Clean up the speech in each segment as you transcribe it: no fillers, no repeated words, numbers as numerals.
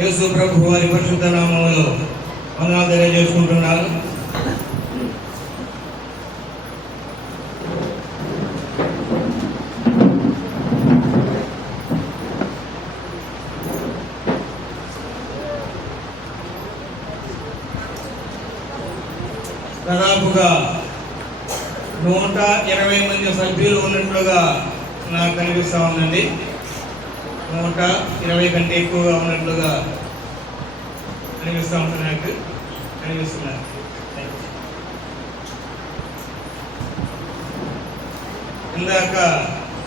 యేసు ప్రభు వారి పరిశుద్ధ నామములో వందనాలు తెలియజేసుకుంటున్నాను. దాదాపుగా 120 మంది సభ్యులు ఉన్నట్లుగా నాకు కనిపిస్తూ ఉందండి. 120 కంటే ఎక్కువగా ఉన్నట్లుగా కనిపిస్తూ ఉంటుంది, నాకు కనిపిస్తున్నారు. ఇందాక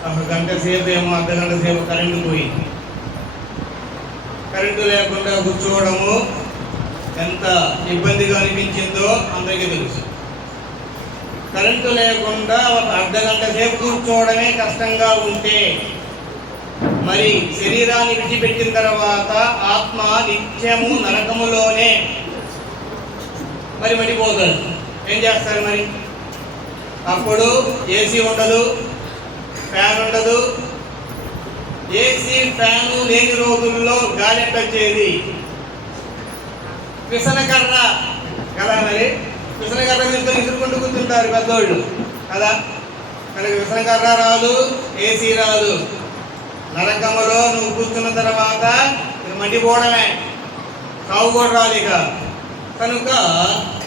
ఒక గంట సేపు ఏమో అర్ధగంట సేపు కరెంటు పోయింది. కరెంటు లేకుండా కూర్చోవడము ఎంత ఇబ్బందిగా అనిపించిందో అందరికీ తెలుసు. కరెంటు లేకుండా ఒక అర్ధగంట సేపు కూర్చోవడమే కష్టంగా ఉంటే మరి శరీరాన్ని విడిచిపెట్టిన తర్వాత ఆత్మ నిత్యము నరకములోనే మరి పడిపోతారు. ఏం చేస్తారు మరి? అప్పుడు ఏసీ ఉండదు, ఫ్యాన్ ఉండదు. ఏసీ ఫ్యాను లేని రోజుల్లో గాలి ఎట్ట వచ్చేది? విసనకర్ర కదా, మరి విసనకర్ర తీసుకొని విసురుకుంటూ కూర్చుంటారు పెద్దోళ్ళు కదా. కనుక విసనకర్ర రాదు, ఏసీ రాదు. నరకములో నువ్వు కూర్చున్న తర్వాత మండిపోవడమే, సాగు కూడా రాదు ఇక. కనుక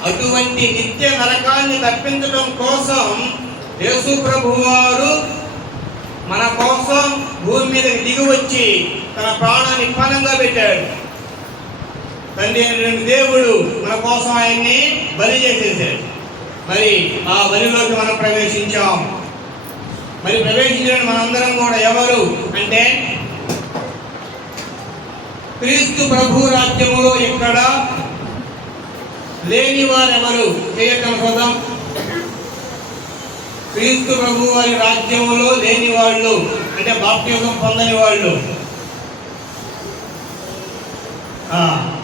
అటువంటి నిత్య నరకాన్ని తప్పించడం కోసం యేసు ప్రభువు వారు మన కోసం భూమి మీదకి దిగి వచ్చి తన ప్రాణాన్ని పణంగా పెట్టాడు. తండ్రి అయినటువంటి దేవుడు మన కోసం ఆయన్ని బలి చేసేసాడు. మరి ఆ బలిలోకి మనం ప్రవేశించాం. మరి ప్రవేశించిన మనందరం కూడా ఎవరు అంటే, క్రీస్తు ప్రభు రాజ్యములో ఇక్కడ లేని వారెవరు? చేయటం కోసం క్రీస్తు ప్రభు వారి రాజ్యములో లేని వాళ్ళు అంటే బాప్తిసం పొందని వాళ్ళు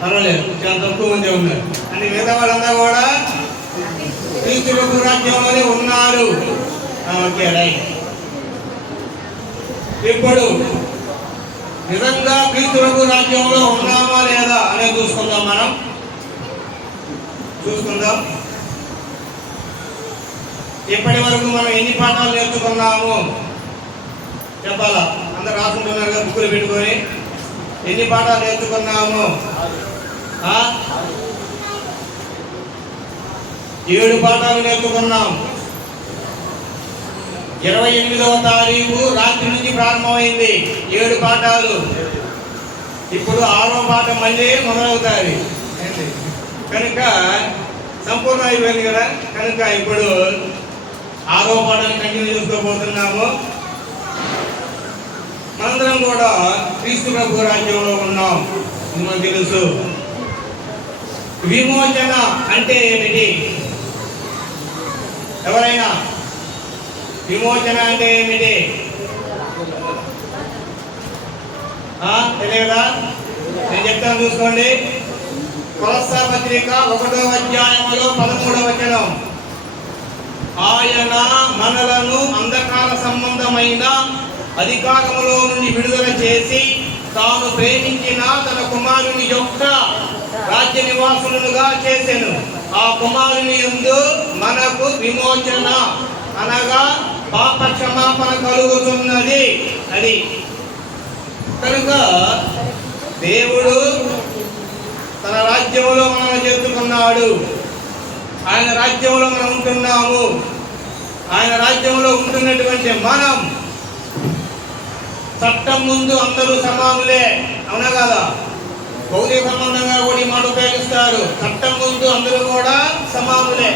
పర్వాలేదు, చాలా తక్కువ మంది ఉన్నారు. అంటే మిగతా వాళ్ళంతా కూడా క్రీస్తు ప్రభు రాజ్యంలోనే ఉన్నారు. Okay, right. ఇప్పుడు నిజంగా క్రీస్తు ప్రభు రాజ్యంలో ఉన్నామా లేదా అనేది చూసుకుందాం. మనం చూసుకుందాం. ఇప్పటి వరకు మనం ఎన్ని పాఠాలు నేర్చుకున్నాము చెప్పాలా? అందరు రాసుకుంటున్నారుగా బుక్కులు పెట్టుకొని. ఎన్ని పాఠాలు నేర్చుకున్నాము? 7 పాఠాలు నేర్చుకున్నాం. 28వ తారీఖు రాత్రి నుంచి ప్రారంభమైంది 7 పాఠాలు. ఇప్పుడు 6వ పాఠం మళ్ళీ మొదలవుతాయి. కనుక సంపూర్ణం అయిపోయింది కదా. కనుక ఇప్పుడు 6వ పాఠాన్ని కంటిన్యూ చేసుకోబోతున్నాము. మనందరం కూడా క్రీస్తు ప్రభు రాజ్యంలో ఉన్నాం. మనకు తెలుసు. విమోచన అంటే ఏమిటి? ఎవరైనా విమోచన అంటే ఏమిటి తెలియదా? నేను చెప్తాను, చూసుకోండి. కొలస్సీ పత్రిక 1వ అధ్యాయములో 13వ వచనం, ఆయన మనలను అంధకార సంబంధమైన అధికారములో నుండి విడుదల చేసి తాను ప్రేమించిన తన కుమారుని యొక్క రాజ్య నివాసులుగా చేసెను. ఆ కుమారుని యందు మనకు విమోచన అనగా పాప క్షమాపణ కలుగుతున్నది. అది కనుక దేవుడు తన రాజ్యంలో మనల్ని చేర్చుకున్నాడు. ఆయన రాజ్యంలో మనం ఉంటున్నాము. ఆయన రాజ్యంలో ఉంటున్నటువంటి మనం చట్టం ముందు అందరూ సమానులే, అవునా కదా? భౌతిక సంబంధంగా కూడా ఈ మాట ఉపయోగిస్తారు. చట్టం ముందు అందరూ కూడా సమానులే.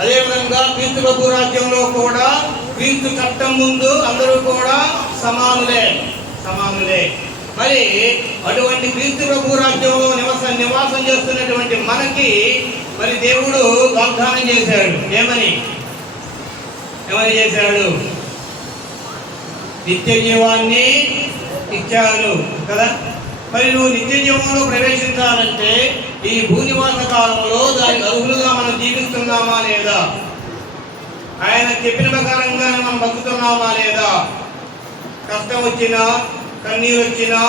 అదేవిధంగా క్రీస్తు ప్రభు రాజ్యంలో కూడా క్రీస్తు చట్టం ముందు అందరూ కూడా సమానులే. మరి అటువంటి క్రీస్తు ప్రభు రాజ్యంలో నివాసం చేస్తున్నటువంటి మనకి మరి దేవుడు వాగ్దానం చేశాడు. ఏమని చేశాడు? నిత్య జీవాన్ని ఇచ్చారు కదా. మరి నువ్వు నిత్య జీవంలో ప్రవేశించాలంటే ఈ భూనివాస కాలంలో దానికి అర్హులుగా మనం జీవిస్తున్నామా లేదా? ఆయన చెప్పిన ప్రకారంగా మనం బతుకుతున్నామా లేదా? కష్టం వచ్చినా కన్నీరు వచ్చినా,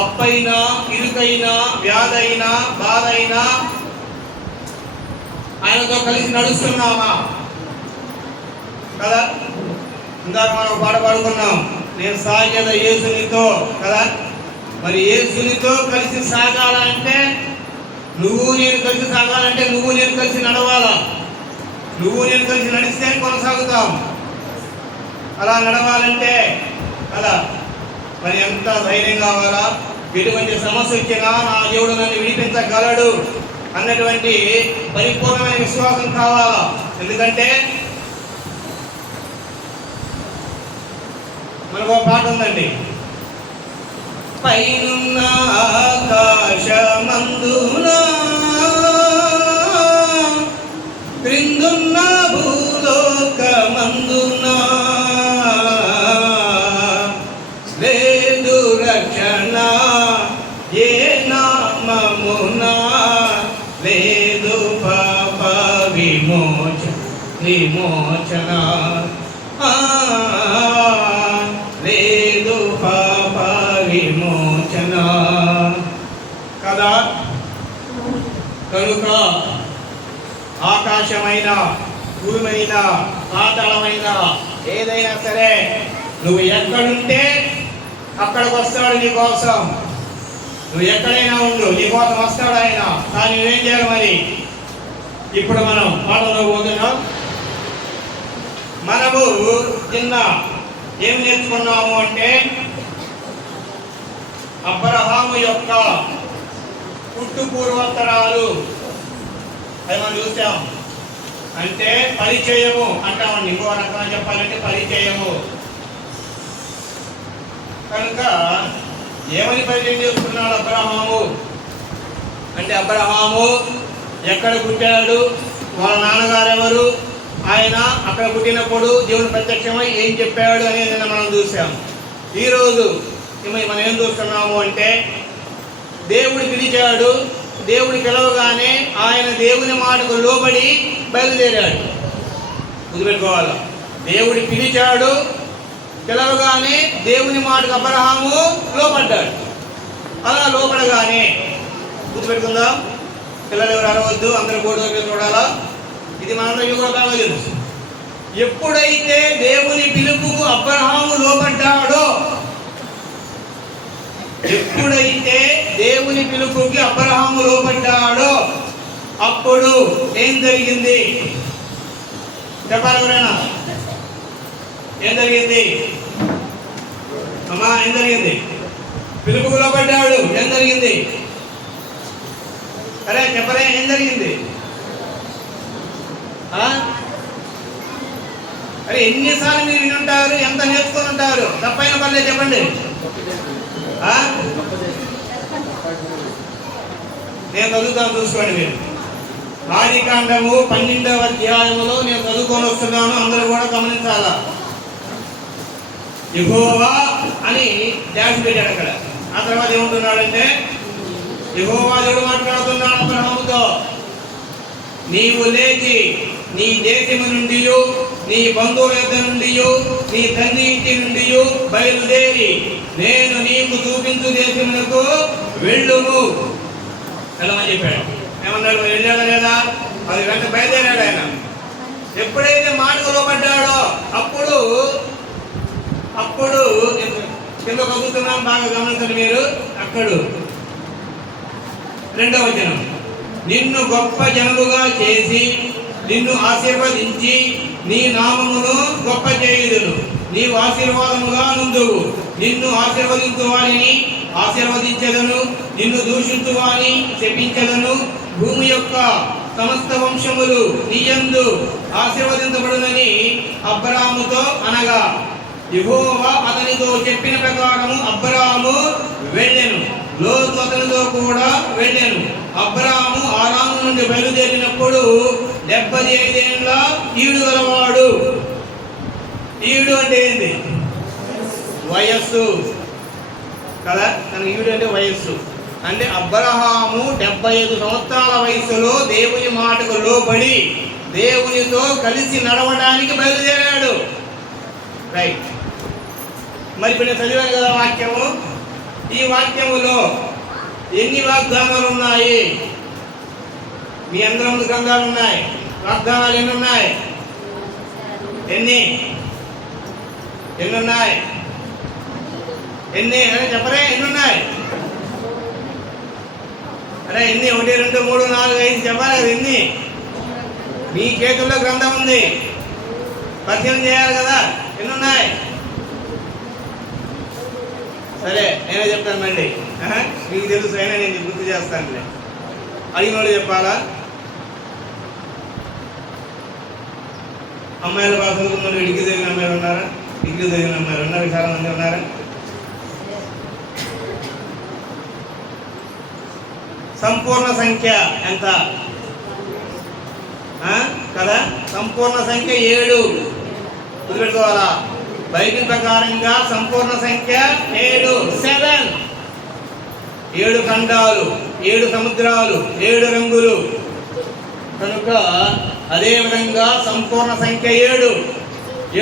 అప్పైనా, ఇరుకైనా, వ్యాధైనా, బాధైనా ఆయనతో కలిసి నడుస్తున్నామా కదా? ఇందాక మనం పాట పాడుకున్నాం, నేను సాగేద యేసునితో కదా. మరి యేసునితో కలిసి సాగాలంటే నువ్వు నేను కలిసి సాగాలంటే నువ్వు నేను కలిసి నడవాలా. నువ్వు నేను కలిసి నడిస్తే కొనసాగుతాం. అలా నడవాలంటే కదా మరి ఎంత ధైర్యం కావాలా. ఎటువంటి సమస్య వచ్చినా నా దేవుడు నన్ను విడిపించగలడు అన్నటువంటి పరిపూర్ణమైన విశ్వాసం కావాలా. ఎందుకంటే మనకు ఒక పాట ఉందండి, పైనున్న ఆకాశమందున క్రిందున్న భూలోకమందున లేదు రక్షణ ఏ నామమున, లేదు పాప విమోచన లేదు పాప విమోచన కదా. కనుక ఆకాశమైన, భూమైన, పాతాళమైన ఏదైనా సరే నువ్వు ఎక్కడుంటే అక్కడికి వస్తాడు నీ కోసం. నువ్వు ఎక్కడైనా ఉండు, నీ కోసం వస్తాడు ఆయన. కానీ నువ్వేం చేయాలి మరి? ఇప్పుడు మనం పాటలో పోతున్నాం. మనము నిన్న ఏం నేర్చుకున్నాము అంటే అబ్రహాము యొక్క పుట్టు పూర్వోత్తరాలు అది మనం చూసాం. అంటే పరిచయము అంటామండి, ఇంకో రకంగా చెప్పాలంటే పరిచయము. కనుక ఏమని పరిచయం చేసుకున్నాడు అబ్రహాము అంటే, అబ్రహాము ఎక్కడ పుట్టాడు, వాళ్ళ నాన్నగారు ఎవరు, ఆయన అక్కడ పుట్టినప్పుడు దేవుడు ప్రత్యక్షమై ఏం చెప్పాడు అనేది మనం చూసాం. ఈరోజు మనం ఏం చూస్తున్నాము అంటే, దేవుడు పిలిచాడు, దేవుడు పిలవగానే ఆయన దేవుని మాటకు లోబడి బయలుదేరాడు. గుర్తుపెట్టుకోవాలి, దేవుడు పిలిచాడు, పిలవగానే దేవుని మాటకు అబ్రహాము లోపడ్డాడు. అలా లోపడగానే గుర్తుపెట్టుకుందాం, పిల్లలు ఎవరు అరవద్దు, అందరూ గోడ చూడాలా. ఇది మనందరికీ కూడా బాగా తెలుసు. ఎప్పుడైతే దేవుని పిలుపుకు అబ్రహాము లోబడ్డాడో, ఎప్పుడైతే దేవుని పిలుపుకి అబ్రహాము లోబడ్డాడో అప్పుడు ఏం జరిగింది చెప్పాలి ఎవరైనా? ఏం జరిగింది అమ్మా? ఏం జరిగింది? పిలుపుకు లోబడ్డాడు, ఏం జరిగింది? అరే చెప్పరే, ఏం జరిగింది? అరే ఎన్నిసార్లు మీరు వినుంటారు, ఎంత నేర్చుకుని ఉంటారు? తప్పైన పర్లేదు చెప్పండి. నేను చదువుతాను, చూసుకోండి మీరు. ఆదికాండము 12వ అధ్యాయములో నేను చదువుకొని వస్తున్నాను, అందరూ కూడా గమనించాలా. యెహోవా అని డాష్ పెట్టాడు అక్కడ. ఆ తర్వాత ఏమంటున్నాడంటే, యెహోవా దేవుడు మాట్లాడుతున్నాడు అబ్రహాముతో, నీవు లేచి నీ దేశము నుండి, నీ బంధువుల యొద్ద నుండి, నీ తండ్రి ఇంటి నుండి బయలుదేరి నేను నీకు చూపించు దేశమునకు వెళ్ళుము వెళ్ళమని చెప్పాడు. ఏమన్నాడు? వెళ్ళాడా లేదా? అది వెంట బయలుదేరాడు ఆయన. ఎప్పుడైతే మాటకు లోబడ్డాడో అప్పుడు కింద చదువుతున్నాం, బాగా గమనించండి మీరు. అక్కడ 2వ వచనం, నిన్ను గొప్ప జనముగా చేసి నిన్ను ఆశీర్వదించి నీ నామమును గొప్ప చేయుదును, నీవు ఆశీర్వాదముగా నుందువు. నిన్ను ఆశీర్వదించు వారిని ఆశీర్వదించెదను, నిన్ను దూషించు వారిని శపించెదను. భూమి యొక్క సమస్త వంశములు నీయందు ఆశీర్వదించబడునని అబ్రాహాముతో అనగా, యెహోవా అతనితో చెప్పిన ప్రకారము అబ్రాహాము వెళ్ళెను, లోతు అతనితో కూడా వెళ్ళెను. అబ్రాహాము ఆరాము నుండి బయలుదేరినప్పుడు 75 ఏళ్ల ఈడు గలవాడు. ఈడు అంటే ఏంది? వయస్సు కదా. తనకు ఈడు అంటే వయస్సు. అంటే అబ్రహాము 75 సంవత్సరాల వయసులో దేవుని మాటకు లోబడి దేవునితో కలిసి నడవడానికి బయలుదేరాడు. రైట్. మరి ఇప్పుడు నేను చదివాను కదా వాక్యము, ఈ వాక్యములో ఎన్ని వాగ్దానాలు ఉన్నాయి? మీ అందరి ముందు గ్రంథాలు ఉన్నాయి. వాగ్దానాలు ఎన్ని ఉన్నాయి? ఎన్ని ఉన్నాయి? ఎన్ని అరే చెప్పరే, ఎన్ని ఉన్నాయి? అరే ఎన్ని? 1 2 3 4 5 చెప్పాలి కదా. ఎన్ని? మీ చేతుల్లో గ్రంథం ఉంది, పరిశీలన చేయాలి కదా. ఎన్ని ఉన్నాయి? సరే నేనే చెప్తాను మళ్ళీ. మీకు తెలుసు అయినా నేను గుర్తు చేస్తానులే. అడిగిన వాళ్ళు చెప్పాలా? అమ్మాయిల భాష డిగ్రీ చదివిన అమ్మాయిలు ఉన్నారా? డిగ్రీ చదివిన అమ్మాయిలు ఉన్నారు, చాలా మంది ఉన్నారా? సంపూర్ణ సంఖ్య ఎంత కదా? సంపూర్ణ సంఖ్య 7. గుర్తుపెట్టుకోవాలా? బైబిల్ ప్రకారంగా సంపూర్ణ సంఖ్య 7. 7 ఖండాలు, 7 సముద్రాలు, 7 రంగులు. కనుక అదేవిధంగా సంపూర్ణ సంఖ్య 7.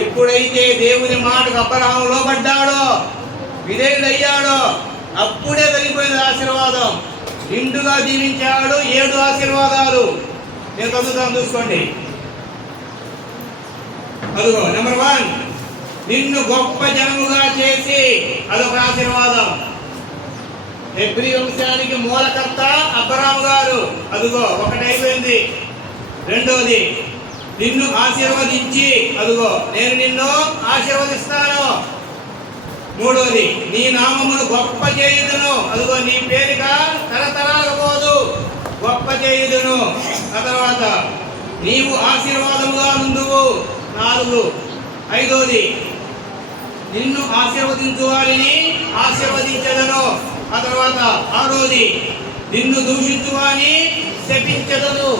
ఎప్పుడైతే దేవుని మాటకు అబ్రహాము లోబడ్డాడో, విధేయుడయ్యాడో, అప్పుడే జరిగిపోయింది ఆశీర్వాదం. నిండుగా దీవించాడు. 7 ఆశీర్వాదాలు. నేను చదువుతాను, చూసుకోండి. అదిగో నెంబర్ 1, నిన్ను గొప్ప జనముగా చేసి, అదొక ఆశీర్వాదం. హెబ్రీ వంశానికి మూలకర్త అబ్రహాము గారు. అదిగో ఒకటి అయిపోయింది. రెండోది, నిన్ను ఆశీర్వదించి, అదిగో నేను నిన్ను ఆశీర్వదిస్తాను. మూడోది, నీ నామమును గొప్ప చేయుదును. అదిగో నీ పేరిక తరతరాలకు పోదు, గొప్ప చేయుదును. ఆ తర్వాత నీవు ఆశీర్వాదముగా నుండువు. 4. ఐదోది, నిన్ను ఆశీర్వదించు వారిని ఆశీర్వదించదను. ఆ తర్వాత 6వది, నిన్ను దూషించు వారిని శపించదను.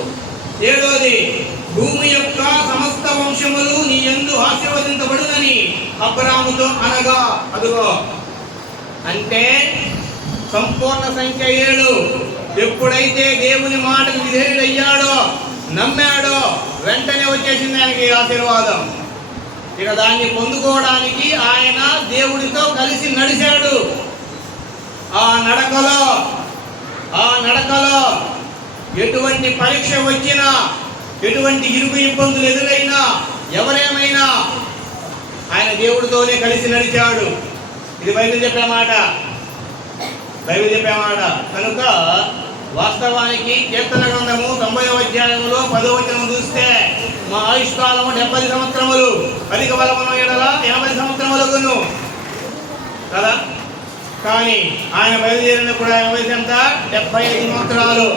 7వది, భూమి యొక్క సమస్త వంశములు నీ యందు ఆశీర్వదించబడునని అబ్రహాముతో అనగా. అదిగో అంటే సంపూర్ణ సంఖ్య 7. ఎప్పుడైతే దేవుని మాటకు విధేయుడయ్యాడో, నమ్మాడో, వెంటనే వచ్చేసింది ఆయనకి ఆశీర్వాదం. ఇక దాన్ని పొందుకోవడానికి ఆయన దేవుడితో కలిసి నడిచాడు. ఆ నడకలో ఎటువంటి పరీక్ష వచ్చినా, ఎటువంటి ఇరుకు ఇబ్బందులు ఎదురైనా, ఎవరేమైనా ఆయన దేవుడితోనే కలిసి నడిచాడు. ఇది బైబిల్ చెప్పే మాట. కనుక వాస్తవానికి కీర్తన గ్రంథము 90వ అధ్యాయంలో 10వ వచనం చూస్తే, మా ఆయుష్కాలము 70 సంవత్సరములు, అధిక బలమున ఎడల 80 సంవత్సరములుగును కదా. కానీ ఆయన బయలుదేరినప్పుడు ఆయన వయసు ఎంత? 75 సంవత్సరాలు.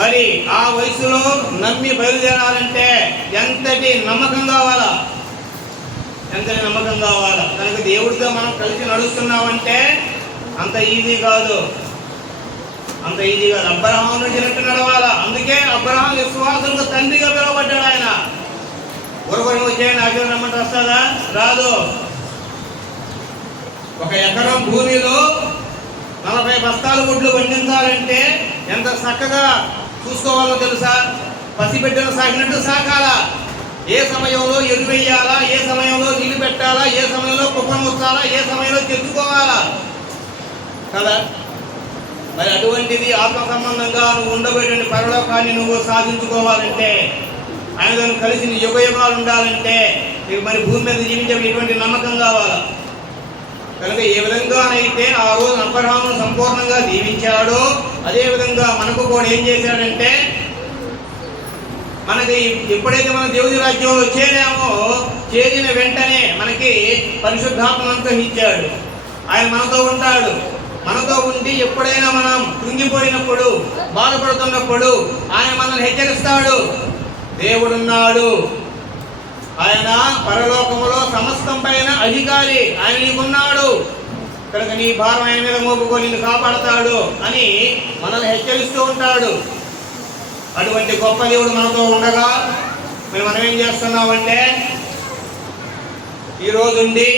మరి ఆ వయసులో నమ్మి బయలుదేరాలంటే ఎంతటి నమ్మకం కావాలా? కనుక దేవుడితో మనం కలిసి నడుస్తున్నామంటే అంత ఈజీ కాదు. అబ్రహాము నుంచినట్టు నడవాలా. అందుకే అబ్రహాము విశ్వాసులకు తండ్రిగా పిలువబడ్డాడు. ఆయన ఊరుకొని వచ్చేయండి ఆశీర్వాదం రమ్మంటే వస్తుందా? రాదు. 1 ఎకరం భూమిలో 40 బస్తాల గుడ్లు పండించాలంటే ఎంత చక్కగా చూసుకోవాలో తెలుసా? పసిబిడ్డను సాగినట్టు సాకాలా. ఏ సమయంలో ఎరువు వేయాలా, ఏ సమయంలో నీళ్లు పెట్టాలా, ఏ సమయంలో కుప్పను ముచ్చాలా, ఏ సమయంలో తెచ్చుకోవాలా కదా. మరి అటువంటిది ఆత్మ సంబంధంగా నువ్వు ఉండబోయేటువంటి పరలోకాన్ని నువ్వు సాధించుకోవాలంటే, ఆయనతో కలిసి యుగాలు ఉండాలంటే, మరి భూమి మీద జీవించే ఇటువంటి నమ్మకం కావాలా. కనుక ఏ విధంగానైతే ఆ రోజు అబ్రహామును సంపూర్ణంగా దీవించాడో, అదేవిధంగా మనకు కూడా ఏం చేశాడంటే, మనకి ఎప్పుడైతే మనం దేవుని రాజ్యంలో చేరామో, చేరిన వెంటనే మనకి పరిశుద్ధాత్మను అనుగ్రహించాడు. ఆయన మనతో ఉంటాడు. మనతో ఉండి ఎప్పుడైనా మనం కృంగిపోయినప్పుడు, బాధపడుతున్నప్పుడు ఆయన మనల్ని హెచ్చరిస్తాడు. దేవుడున్నాడు, ఆయన పరలోకములో సమస్తం పైన అధికారి, ఆయన నీకున్నాడు. కనుక నీ భారం ఆయన మీద మోపుకొని నిన్ను కాపాడతాడు అని మనల్ని హెచ్చరిస్తూ ఉంటాడు. అటువంటి గొప్ప దేవుడు మనతో ఉండగా మనం ఏం చేస్తున్నామంటే, ఈరోజుండి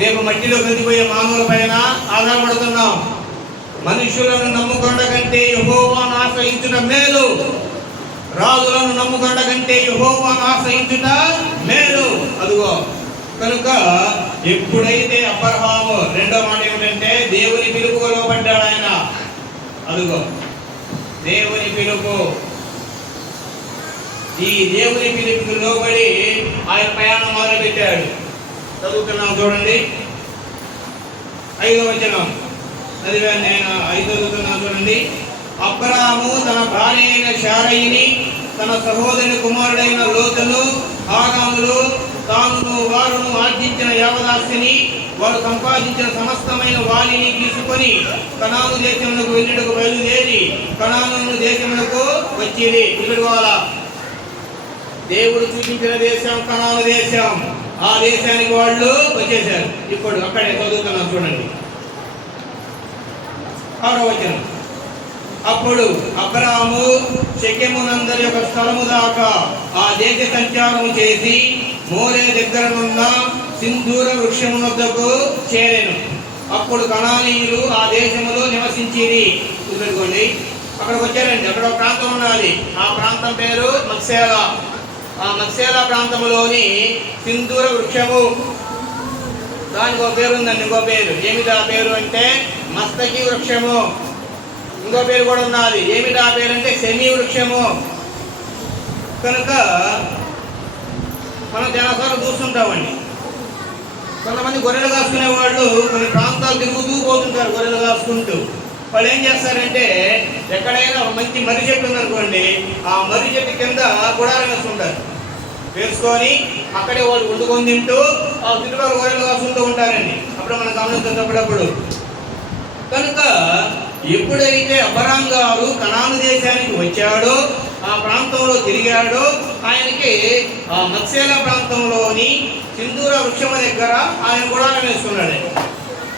రేపు మట్టిలో కలిసిపోయే మానవుల పైన ఆధారపడుతున్నాం. మనుషులను నమ్ముకొండ కంటే యెహోవాను ఆశ్రయించుట మేలు, రాజులను నమ్ముకొండ కంటే యెహోవాను ఆశ్రయించుట మేలు. అదిగో కనుక ఎప్పుడైతే అబ్రహాము, రెండో మాట ఏమిటంటే దేవుని పిలుపుకు లోబడ్డాడు ఆయన. అదుగో దేవుని పిలుపు. ఈ దేవుని పిలుపుకు లోబడి ఆయన ప్రయాణం మొదలు పెట్టాడు. చదువుతున్నాం చూడండి, 5వ వచనం చదివాను నేను. 5 చదువుతున్నాం చూడండి. అబ్రాహాము తన భార్య అయిన శారయిని, తన సహోదరుని కుమారుడైన లోతును, హారాములు, తాను వారును ఆర్జించిన యావదాస్తిని, వారు సంపాదించిన సమస్తమైన వారిని తీసుకొని కనాను దేశమునకు వెళ్ళుటకు బయలుదేరి కనాను దేశమునకు వచ్చింది. ఇక్కడివాళ్ళ దేవుడు చూపించిన దేశం కనాను దేశం. ఆ దేశానికి వాళ్ళు వచ్చేసారు. ఇప్పుడు అక్కడే చదువుతున్నాం చూడండి, 6వ వచనం. అప్పుడు అబ్రాహాము షెకెమునందరి యొక్క స్థలము దాకా ఆ దేశ సంచారము చేసి మోరే దగ్గరనున్న సింధూర వృక్షము వద్దకు చేరెను. అప్పుడు కనానీయులు ఆ దేశములో నివసించిరి. చూసుకోండి, అక్కడికి వచ్చారండి. అక్కడ ఒక ప్రాంతం ఉన్నది. ఆ ప్రాంతం పేరు మక్సేల. ఆ మక్సేల ప్రాంతంలోని సింధూర వృక్షము, దానికి ఒక పేరు ఉందండి. ఇంకో పేరు ఏమిటి ఆ పేరు అంటే మస్తకి వృక్షము. ఇంకో పేరు కూడా ఉన్నది. ఏమిటి ఆ పేరు అంటే శమీ వృక్షము. కనుక మనం చాలాసార్లు చూస్తుంటామండి, కొంతమంది గొర్రెలు కాసుకునే వాళ్ళు కొన్ని ప్రాంతాలు తిరుగుతూ పోతుంటారు. గొర్రెలు కాసుకుంటూ వాళ్ళు ఏం చేస్తారంటే ఎక్కడైనా మంచి మర్రి చెట్టు ఉందనుకోండి, ఆ మర్రి చెట్టు కింద గుడారం వేసుకుంటారు. వేసుకొని అక్కడే వాళ్ళు వండుకొని తింటూ ఆ చుట్టుపక్కల గొర్రెలు కాసుకుంటూ ఉంటారండి. అప్పుడు మనం గమనిస్తున్నప్పుడప్పుడు. కనుక ఎప్పుడైతే అబ్రాహాం గారు కనాను దేశానికి వచ్చాడో, ఆ ప్రాంతంలో తిరిగాడో, ఆయనకి ఆ మత్స్యేల ప్రాంతంలోని సింధూర వృక్షం దగ్గర ఆయన గుడారం వేసుకున్నాడు.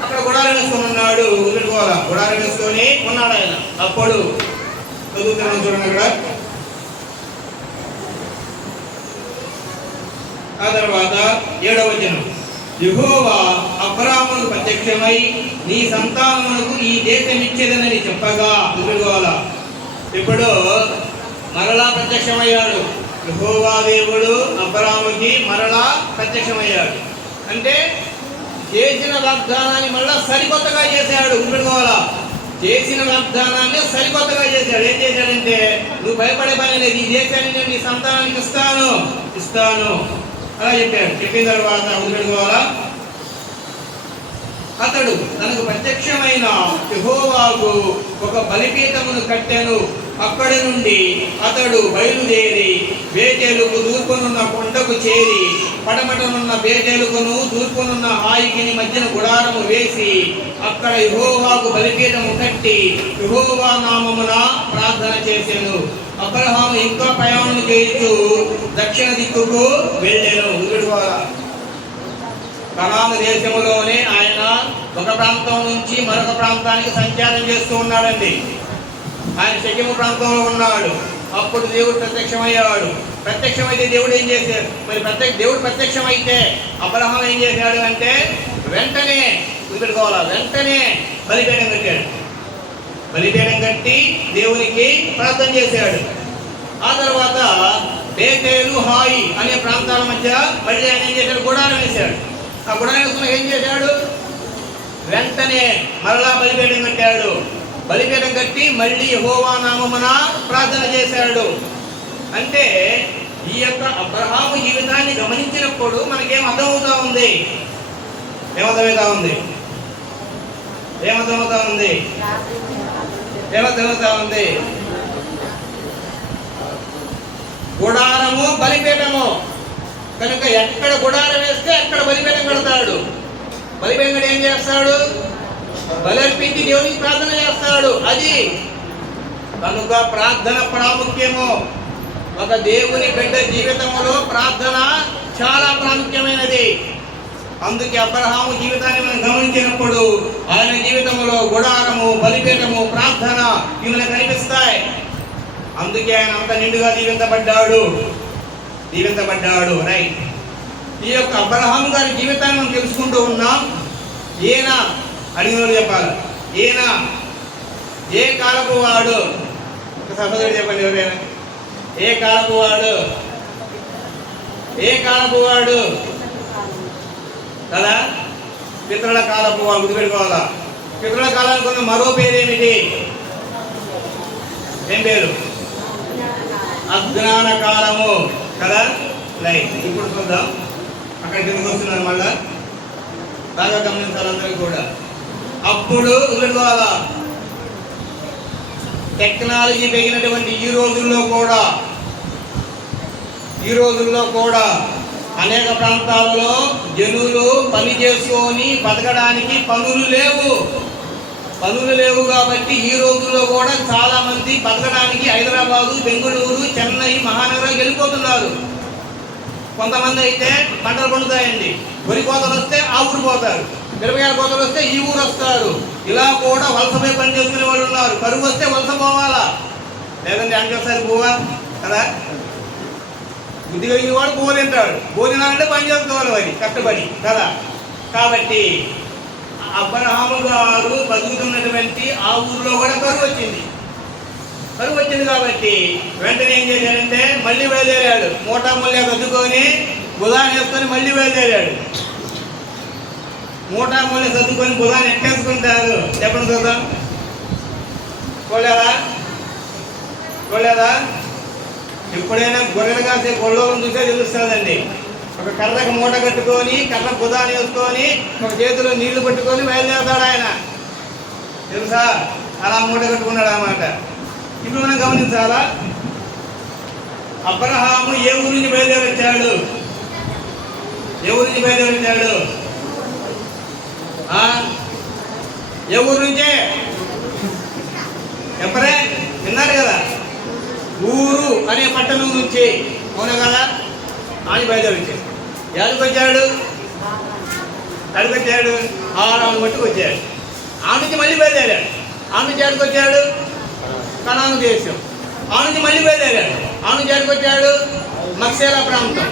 అక్కడ గుడారం వేసుకొని ఉన్నాడు. గుడారం వేసుకొని ఉన్నాడు ఆయన. అప్పుడు చదువుతున్నాం చూడండి అక్కడ. ఆ తర్వాత 7వ వచనం. యెహోవా అబ్రాహామునకు ప్రత్యక్షమై నీ సంతానమునకు ఈ దేశం ఇచ్చేదనని చెప్పగా, ఇప్పుడు మరలా ప్రత్యక్షమయ్యాడు. యెహోవా దేవుడు అబ్రాహాముకి మరలా ప్రత్యక్షమయ్యాడు. అంటే చేసిన వాగ్దానాన్ని మళ్ళా సరికొత్తగా చేశాడు. చేసిన వాగ్దానాన్ని సరికొత్తగా చేశాడు. ఏం చేశాడంటే నువ్వు భయపడే పని లేదు, ఈ దేశాన్ని నేను నీ సంతానానికి ఇస్తాను అలా చెప్పాడు. చెప్పిన తర్వాత వదిలిపెట్టుకోవాలా. అతడు తనకు ప్రత్యక్షమైన యెహోవాకు ఒక బలిపీఠమును కట్టెను. అక్కడి నుండి అతడు బయలుదేరి బేతేలుకు తూర్పునున్న కొండకు చేరి పడమటనున్న బేతేలుకును తూర్పునున్న హాయికిని మధ్యన గుడారము వేసి అక్కడ యెహోవాకు బలిపీఠము కట్టి యెహోవా నామమున ప్రార్థన చేసెను. అబ్రహాము ఇంకా ప్రయాణం చేస్తూ దక్షిణ దిక్కుకు వెళ్ళెను. కనాను దేశములోనే ఆయన ఒక ప్రాంతం నుంచి మరొక ప్రాంతానికి సంచారం చేస్తూ ఉన్నాడండి. ఆయన షెకెము ప్రాంతంలో ఉన్నాడు. అప్పుడు దేవుడు ప్రత్యక్షమయ్యాడు. ప్రత్యక్షమైతే దేవుడు ఏం చేశాడు? మరి దేవుడు ప్రత్యక్షమైతే అబ్రహాం ఏం చేశాడు అంటే వెంటనే బలిపీఠం కట్టాడు. బలిపీఠం కట్టి దేవునికి ప్రార్థన చేశాడు. ఆ తర్వాత బేతేలు, హాయి అనే ప్రాంతాల మధ్య మళ్ళీ ఆయన ఏం చేశాడు? గుడారం వేశాడు. ఆ గుడారం వేసుకుని ఏం చేశాడు? వెంటనే మరలా బలిపీఠం కట్టాడు. బలిపీఠం కట్టి మళ్ళీ యెహోవా నామమున ప్రార్థన చేశాడు. అంటే ఈ యొక్క అబ్రహాము జీవితాన్ని గమనించినప్పుడు మనకేం అర్థమవుతా ఉంది? ఏమర్థమవుతా ఉంది? గుడారము, బలిపీఠము. కనుక ఎక్కడ గుడారం వేస్తే అక్కడ బలిపీఠం కడతాడు. బలిపీఠం కట్టి ఏం చేస్తాడు? బలర్పించి దేవునికి ప్రార్థన చేస్తాడు. అది కనుక ప్రార్థన ప్రాముఖ్యము. ఒక దేవుని బిడ్డ జీవితంలో ప్రార్థన చాలా ప్రాముఖ్యమైనది. అందుకే అబ్రహాము జీవితాన్ని మనం గమనించినప్పుడు ఆయన జీవితంలో గుడారము, బలిపీఠము, ప్రార్థన ఇవి మనకు కనిపిస్తాయి. అందుకే ఆయన అంత నిండుగా దీవించబడ్డాడు. రైట్. ఈ యొక్క అబ్రహాము గారి జీవితాన్ని మనం తెలుసుకుంటూ ఉన్నాం. ఈయన అడిగిన వాళ్ళు చెప్పాలి. ఈయన ఏ కాలపు వాడు? ఒక సహోదరుడు చెప్పండి. ఎవరైనా ఏ కాలపు వాడు? కదా. పితరుల కాలపు వాళ్ళు గుర్తుపెట్టుకోవాలా. పితరుల కాలానికి ఉన్న మరో పేరు ఏమిటి? ఏం పేరు? అజ్ఞాన కాలము కదా. రైట్, ఇప్పుడు చూద్దాం. అక్కడ కిందకు వస్తున్నారు మళ్ళా, బాగా గమనించాలి అందరూ కూడా. అప్పుడు గుర్తుపెట్టుకోవాలా, టెక్నాలజీ పెరిగినటువంటి ఈ రోజుల్లో కూడా అనేక ప్రాంతాలలో జనులు పని చేసుకొని బతకడానికి పనులు లేవు కాబట్టి ఈ రోజుల్లో కూడా చాలా మంది బతకడానికి హైదరాబాదు, బెంగళూరు, చెన్నై మహానగరాలకు వెళ్ళిపోతున్నారు. కొంతమంది అయితే పంటలు పండుతాయండి, వరి కోతలు వస్తే ఆ ఊరు పోతారు, మిరపకాయల కోతలు వస్తే ఈ ఊరు వస్తారు. ఇలా కూడా వలసపై పని చేసుకునే వాళ్ళు ఉన్నారు. కరువు వస్తే వలస పోవాలా, లేదంటే అంటేసారి పోవా కదా. బుద్ధి కలిగిన వాడు పోలింటాడు, పోలినాలంటే పని చేసుకోవాలి మరి కష్టపడి కదా. కాబట్టి అబ్రహాము గారు బతుకుతున్నటువంటి ఆ ఊరిలో కూడా కరువు వచ్చింది కాబట్టి వెంటనే ఏం చేశాడంటే మళ్ళీ బయలుదేరాడు. మూటా ముల్లా సర్దుకొని బుధాన్ని వేసుకొని మళ్ళీ బయలుదేరాడు. మూటా ముల్లా సర్దుకొని బుధాన్ని ఎక్కేసుకుంటారు. చెప్పండి చూద్దాం. చూడలేదా? ఎప్పుడైనా గొర్రెలు కాసే గొల్లోలను చూసే తెలుస్తుందండి. ఒక కర్రకు మూట కట్టుకొని, కర్ర బుధాన్ని వేసుకొని, ఒక చేతిలో నీళ్లు పట్టుకొని బయలుదేరతాడు ఆయన. తెలుసా? అలా మూట కట్టుకున్నాడు అన్నమాట. ఇప్పుడు మనం గమనించాలా, అబ్రహాము ఏ ఊరి నుంచి బయలుదేరొచ్చాడు? ఏ ఊరి నుంచే? ఎప్పుడే విన్నారు కదా, ఊరు అనే పట్టణం నుంచి. అవునా కదా? ఆయన బయలుదేరొచ్చాడు. ఎక్కడికొచ్చాడు? ఆరాము మట్టుకు వచ్చాడు. ఆ నుంచి మళ్ళీ బయలుదేరాడు. ఆ నుంచి ఎక్కడికొచ్చాడు? కనాను దేశం. ఆ నుంచి మళ్ళీ బయలుదేరాడు. ఆ నుంచి ఎక్కడికొచ్చాడు? మక్సేలా ప్రాంతం.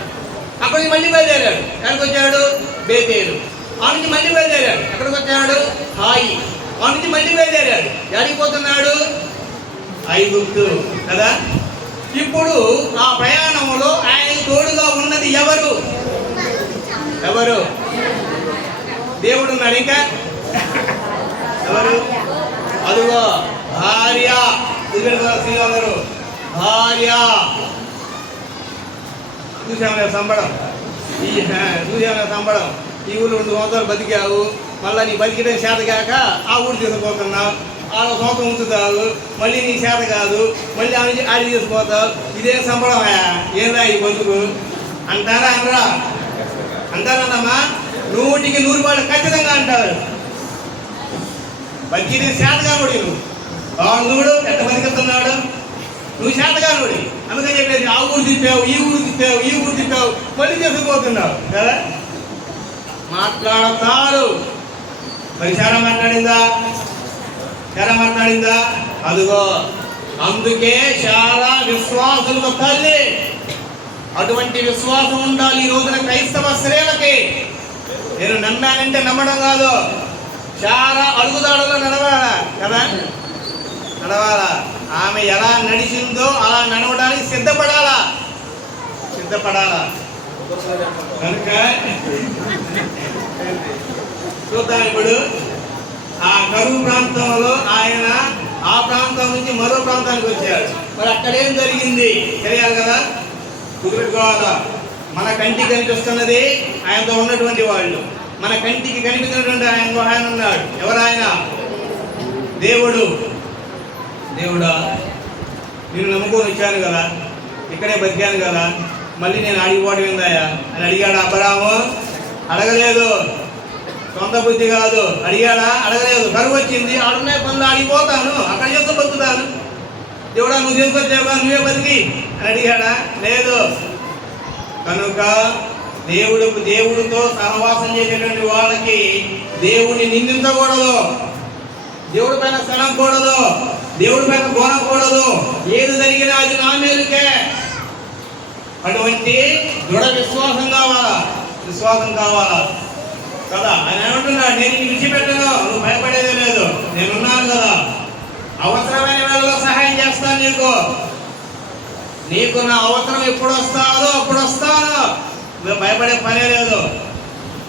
అక్కడి నుంచి మళ్ళీ బయలుదేరాడు. ఎక్కడికొచ్చాడు? బేతేలు. ఆ నుంచి మళ్ళీ బయలుదేరాడు. ఎక్కడికి వచ్చాడు? హాయి. ఆ నుంచి మళ్ళీ బయలుదేరాడు. ఎక్కడికి పోతున్నాడు? ఐగుప్తు కదా. ఇప్పుడు ఆ ప్రయాణంలో ఆయన తోడుగా ఉన్నది ఎవరు? దేవుడు ఉన్నాడు. ఇంకా ఎవరు? అదుగో భార్య. శ్రీవారు భార్య. చూసాము సంబడం. ఈ ఊళ్ళో 2 సంవత్సరాలు బతికావు, మళ్ళీ నీ బతికడం చేత కాక ఆ ఊరు తీసుకుపోతున్నావు. ఆ సంవత్సరం ఉంచుతావు, మళ్ళీ నీ చేత కాదు, మళ్ళీ ఆడి తీసుకుపోతావు. ఇదే సంబడం. ఏంరా ఈ బతుకు అంటారా? అంటారమ్మా. 100కి 100 రూపాయలు ఖచ్చితంగా అంటారు. బతికి చేతగానుడి నువ్వు. నువ్వు ఎంత బతికెళ్తున్నాడు? నువ్వు చేతగానుడి. అందుకని చెప్పేసి ఆ ఊరు తిప్పావు, ఈ ఊరు తిప్పావు, మళ్ళీ తీసుకుపోతున్నావు కదా. మాట్లాడతారు. మరి చాలా మాట్లాడిందా? అదిగో అందుకే చాలా విశ్వాసులకు తల్లి. అటువంటి విశ్వాసం ఉండాలి ఈ రోజున క్రైస్తవ స్త్రీలకి. నేను నమ్మానంటే నమ్మడం కాదు, చాలా అడుగుదాడులో నడవాలా కదా. ఆమె ఎలా నడిచిందో అలా నడవడానికి సిద్ధపడాలా. కనుక చూద్దాం. ఇప్పుడు ఆ కరువు ప్రాంతంలో ఆయన ఆ ప్రాంతం నుంచి మరో ప్రాంతానికి వచ్చాడు. మరి అక్కడేం జరిగింది తెలియాలి కదా, గుర్తుపెట్టుకోవాలా. మన కంటికి కనిపిస్తున్నది ఆయనతో ఉన్నటువంటి వాళ్ళు, మన కంటికి కనిపించినటువంటి ఆయన ఉన్నాడు. ఎవరాయన? దేవుడా, నేను నమ్ముకొని వచ్చాను కదా, ఇక్కడే బతికాను కదా, మళ్ళీ నేను అడిగిపోవడం ఏందాయా అని అడిగాడు అబ్రాహాము. అడగలేదు. సొంత బుద్ధి కాదు. అడగలేదు. కరువు వచ్చింది, ఆడున్నాయి పనులు, ఆడిపోతాను, అక్కడ చేస్తూ బతుకుతాను. దేవుడా నువ్వు తీసుకొచ్చావుగా, నువ్వే బతికి అని అడిగాడా? లేదు. కనుక దేవుడితో సహవాసం చేసేటువంటి వాళ్ళకి దేవుడిని నిందించకూడదు, దేవుడి పైన సనకూడదు, దేవుడి పైన కోనకూడదు. ఏది జరిగినా అది నా మేలుకే. అటువంటి దృఢ విశ్వాసం కావాలా కదా. ఆయన ఏమంటున్నాడు? నేను నీకు విడిచిపెట్టను, నువ్వు భయపడేదే లేదు, నేనున్నాను కదా, అవసరమైన వేళలో సహాయం చేస్తాను నీకు నా అవసరం ఎప్పుడు వస్తాదో అప్పుడు వస్తాను, నువ్వు భయపడే పనే లేదు.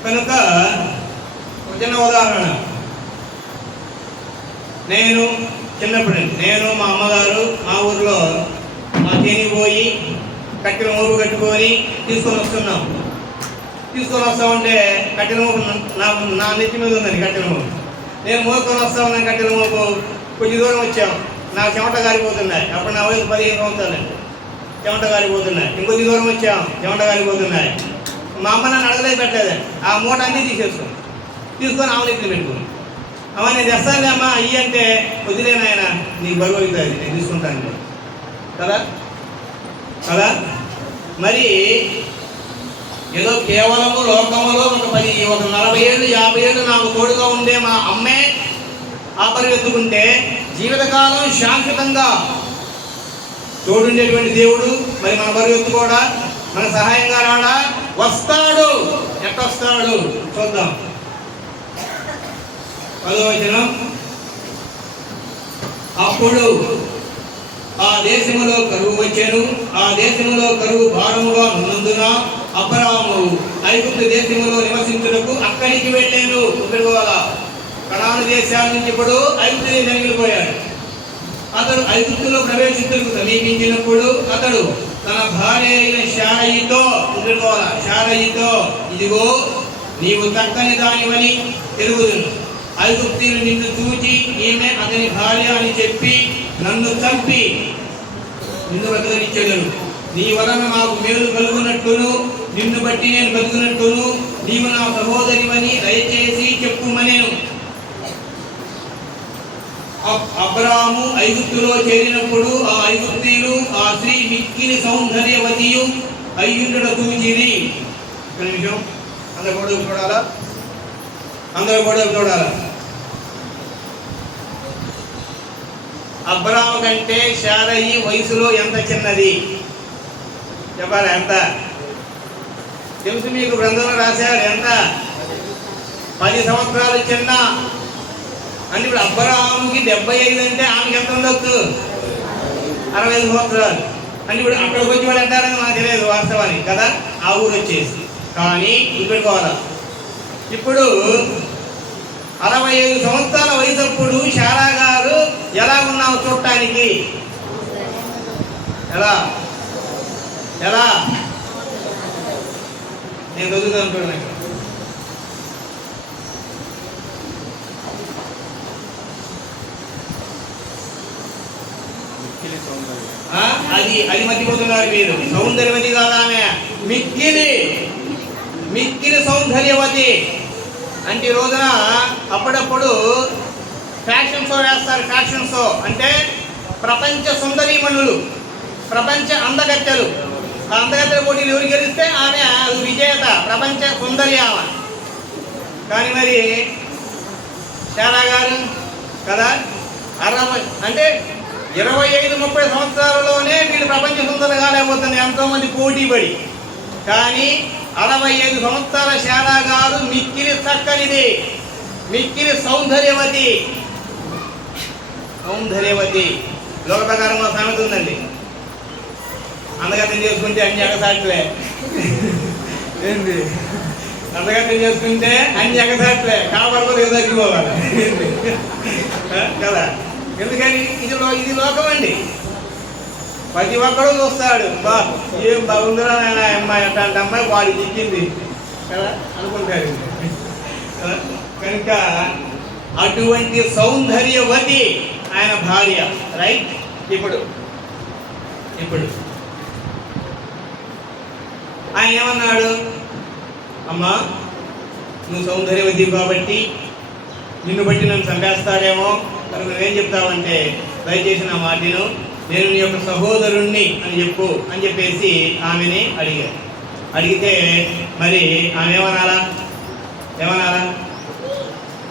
కనుక ఒక చిన్న ఉదాహరణ, నేను చిన్నప్పుడు మా అమ్మగారు మా ఊర్లో మా తేని పోయి కట్టెల మోపు కట్టుకొని తీసుకొని వస్తామంటే కట్టెల మోపు నా నెత్తి మీద ఉందండి. కట్టెల మోపు నేను మోసుకొని వస్తామని కట్టెల మోపు కొంచెం దూరం వచ్చాం, నాకు చెమట కారిపోతున్నాయి. అప్పుడు నా వయసు 15 సంవత్సరాలు, చెమట కారిపోతున్నాయి. ఇంకొద్ది దూరం వచ్చాం, చెమట కారిపోతున్నాయి. మా అమ్మ నన్ను అడగలేదు, పెట్టలేదు. ఆ మూట అన్నీ తీసుకొని ఆమె నెత్తిని పెట్టుకుని, అమ్మ నేను తెస్తానులే అమ్మ అయ్యి అంటే, వదిలేనాయన నీకు బరువు అవుతుంది, నేను తీసుకుంటాను కదా. మరి ఏదో కేవలము లోకంలో ఒక 40 ఏళ్ళు 50 ఏళ్ళు నాకు తోడుగా ఉండే మా అమ్మే ఆపరివెత్తుకుంటే, జీవితకాలం శాశ్వతంగా తోడుండేటువంటి దేవుడు మరి మన బరువెత్తు కూడా మన సహాయంగా రాడా? వస్తాడు. ఎట్టొస్తాడు చూద్దాం. 10వ వచనం, అప్పుడు ఆ దేశములో కరువు వచ్చెను, ఆ దేశములో కరువు భారముగా ఉన్నందున అబ్రాము ఐగుప్తు దేశములో నివసించుటకు అక్కడికి వెళ్ళాను. కనాను దేశాల నుంచి ఇప్పుడు ఐగుప్తు దేశానికి వెళ్ళిపోయాడు. అతడు ఐగుప్తులో ప్రవేశించుటకు సమీపించినప్పుడు అతడు తన భార్య అయిన శారయితో, ఇదిగో నీవు చక్కని దానివని ఎరుగుదును, ఐగుప్తీయులు నిన్ను చూచి ఈమె అతని భార్య అని చెప్పి నన్ను చంపి నిన్ను బతకనిచ్చెదను. నీ వలన నాకు మేలు కలుగునట్టును, నిన్ను బట్టి నేను బతుకున్నట్టును నీవు నా సహోదరివని దయచేసి చెప్పుమనెను. అబ్రాము ఐగుప్తులో చేరినప్పుడు ఆ ఐగుప్తీయులు ఆ స్త్రీ మిక్కిలి సౌందర్యవతియు అయ్యుండుట చూచిరి. ఒక నిమిషం, అందరూ గొడవ చూడాలా. అబ్రాము కంటే శారయి వయసులో ఎంత చిన్నది చెప్పారా? ఎంత తెలుసు మీకు, గ్రంథంలో రాశారు. ఎంత? 10 సంవత్సరాలు చిన్న. అంటే ఇప్పుడు అబ్రాముకి 75 అంటే ఆమెకి ఎంత ఉండొచ్చు? 65 సంవత్సరాలు. అంటే ఇప్పుడు అక్కడికి వచ్చి వాడు అంటారని మనకు తెలియదు వాస్తవానికి కదా, ఆ ఊరు వచ్చేసి. కానీ గుర్తుపెట్టుకోవాలా, ఇప్పుడు 65 సంవత్సరాల వయసప్పుడు శారా గారు ఎలా ఉన్నావు చూడటానికి? ఎలా నేను చదువుతాను చూడండి. అది మర్చిపోతున్నారు మీరు. సౌందర్యవతి కాదా ఆమె? మిక్కిలి సౌందర్యవతి. అంటే ఈ రోజున అప్పుడప్పుడు ఫ్యాషన్ షో వేస్తారు. ఫ్యాషన్ షో అంటే ప్రపంచ సుందరీమణులు, ప్రపంచ అందగత్తెలు. ఆ అందగత్తెల పోటీలు ఎవరు గెలిస్తే ఆమె విజేత, ప్రపంచ సుందరి ఆమె. కానీ మరి శారా గారు కదా 25-30 సంవత్సరాలలోనే వీళ్ళు ప్రపంచ సుందర కాలేకపోతుంది, ఎంతోమంది పోటీ పడి. కానీ 65 సంవత్సరాల శారా గారు మిక్కిలి చక్కనిది, మిక్కిలి సౌందర్యవతి. లోక ప్రకారం మా సామెత ఉందండి, అందగత్యం చేసుకుంటే అన్ని ఎగసాట్లే. ఏంటి? అందగత్యం చేసుకుంటే అన్ని ఎగసాట్లే, కాపాడుకోదు ఏదో తగ్గిపోవాలి కదా. ఎందుకని? ఇది లోకం అండి. ప్రతి ఒక్కడూ చూస్తాడు, ఏం బాగుందిరా నాయన అమ్మాయి, అట్లాంటి అమ్మాయి వాడి దిక్కింది కదా అనుకుంటారు కదా. కనుక అటువంటి సౌందర్యవతి ఆయన భార్య. రైట్? ఇప్పుడు ఆయన ఏమన్నాడు? అమ్మా, నువ్వు సౌందర్యవతి కాబట్టి నిన్ను బట్టి నన్ను చంపేస్తాడేమో, కనుక నువ్వేం చెప్తావంటే దయచేసి నా మాటను, నేను నీ యొక్క సహోదరుణ్ణి అని చెప్పు అని చెప్పేసి ఆమెని అడిగారు. అడిగితే మరి ఆమె ఏమనాలా?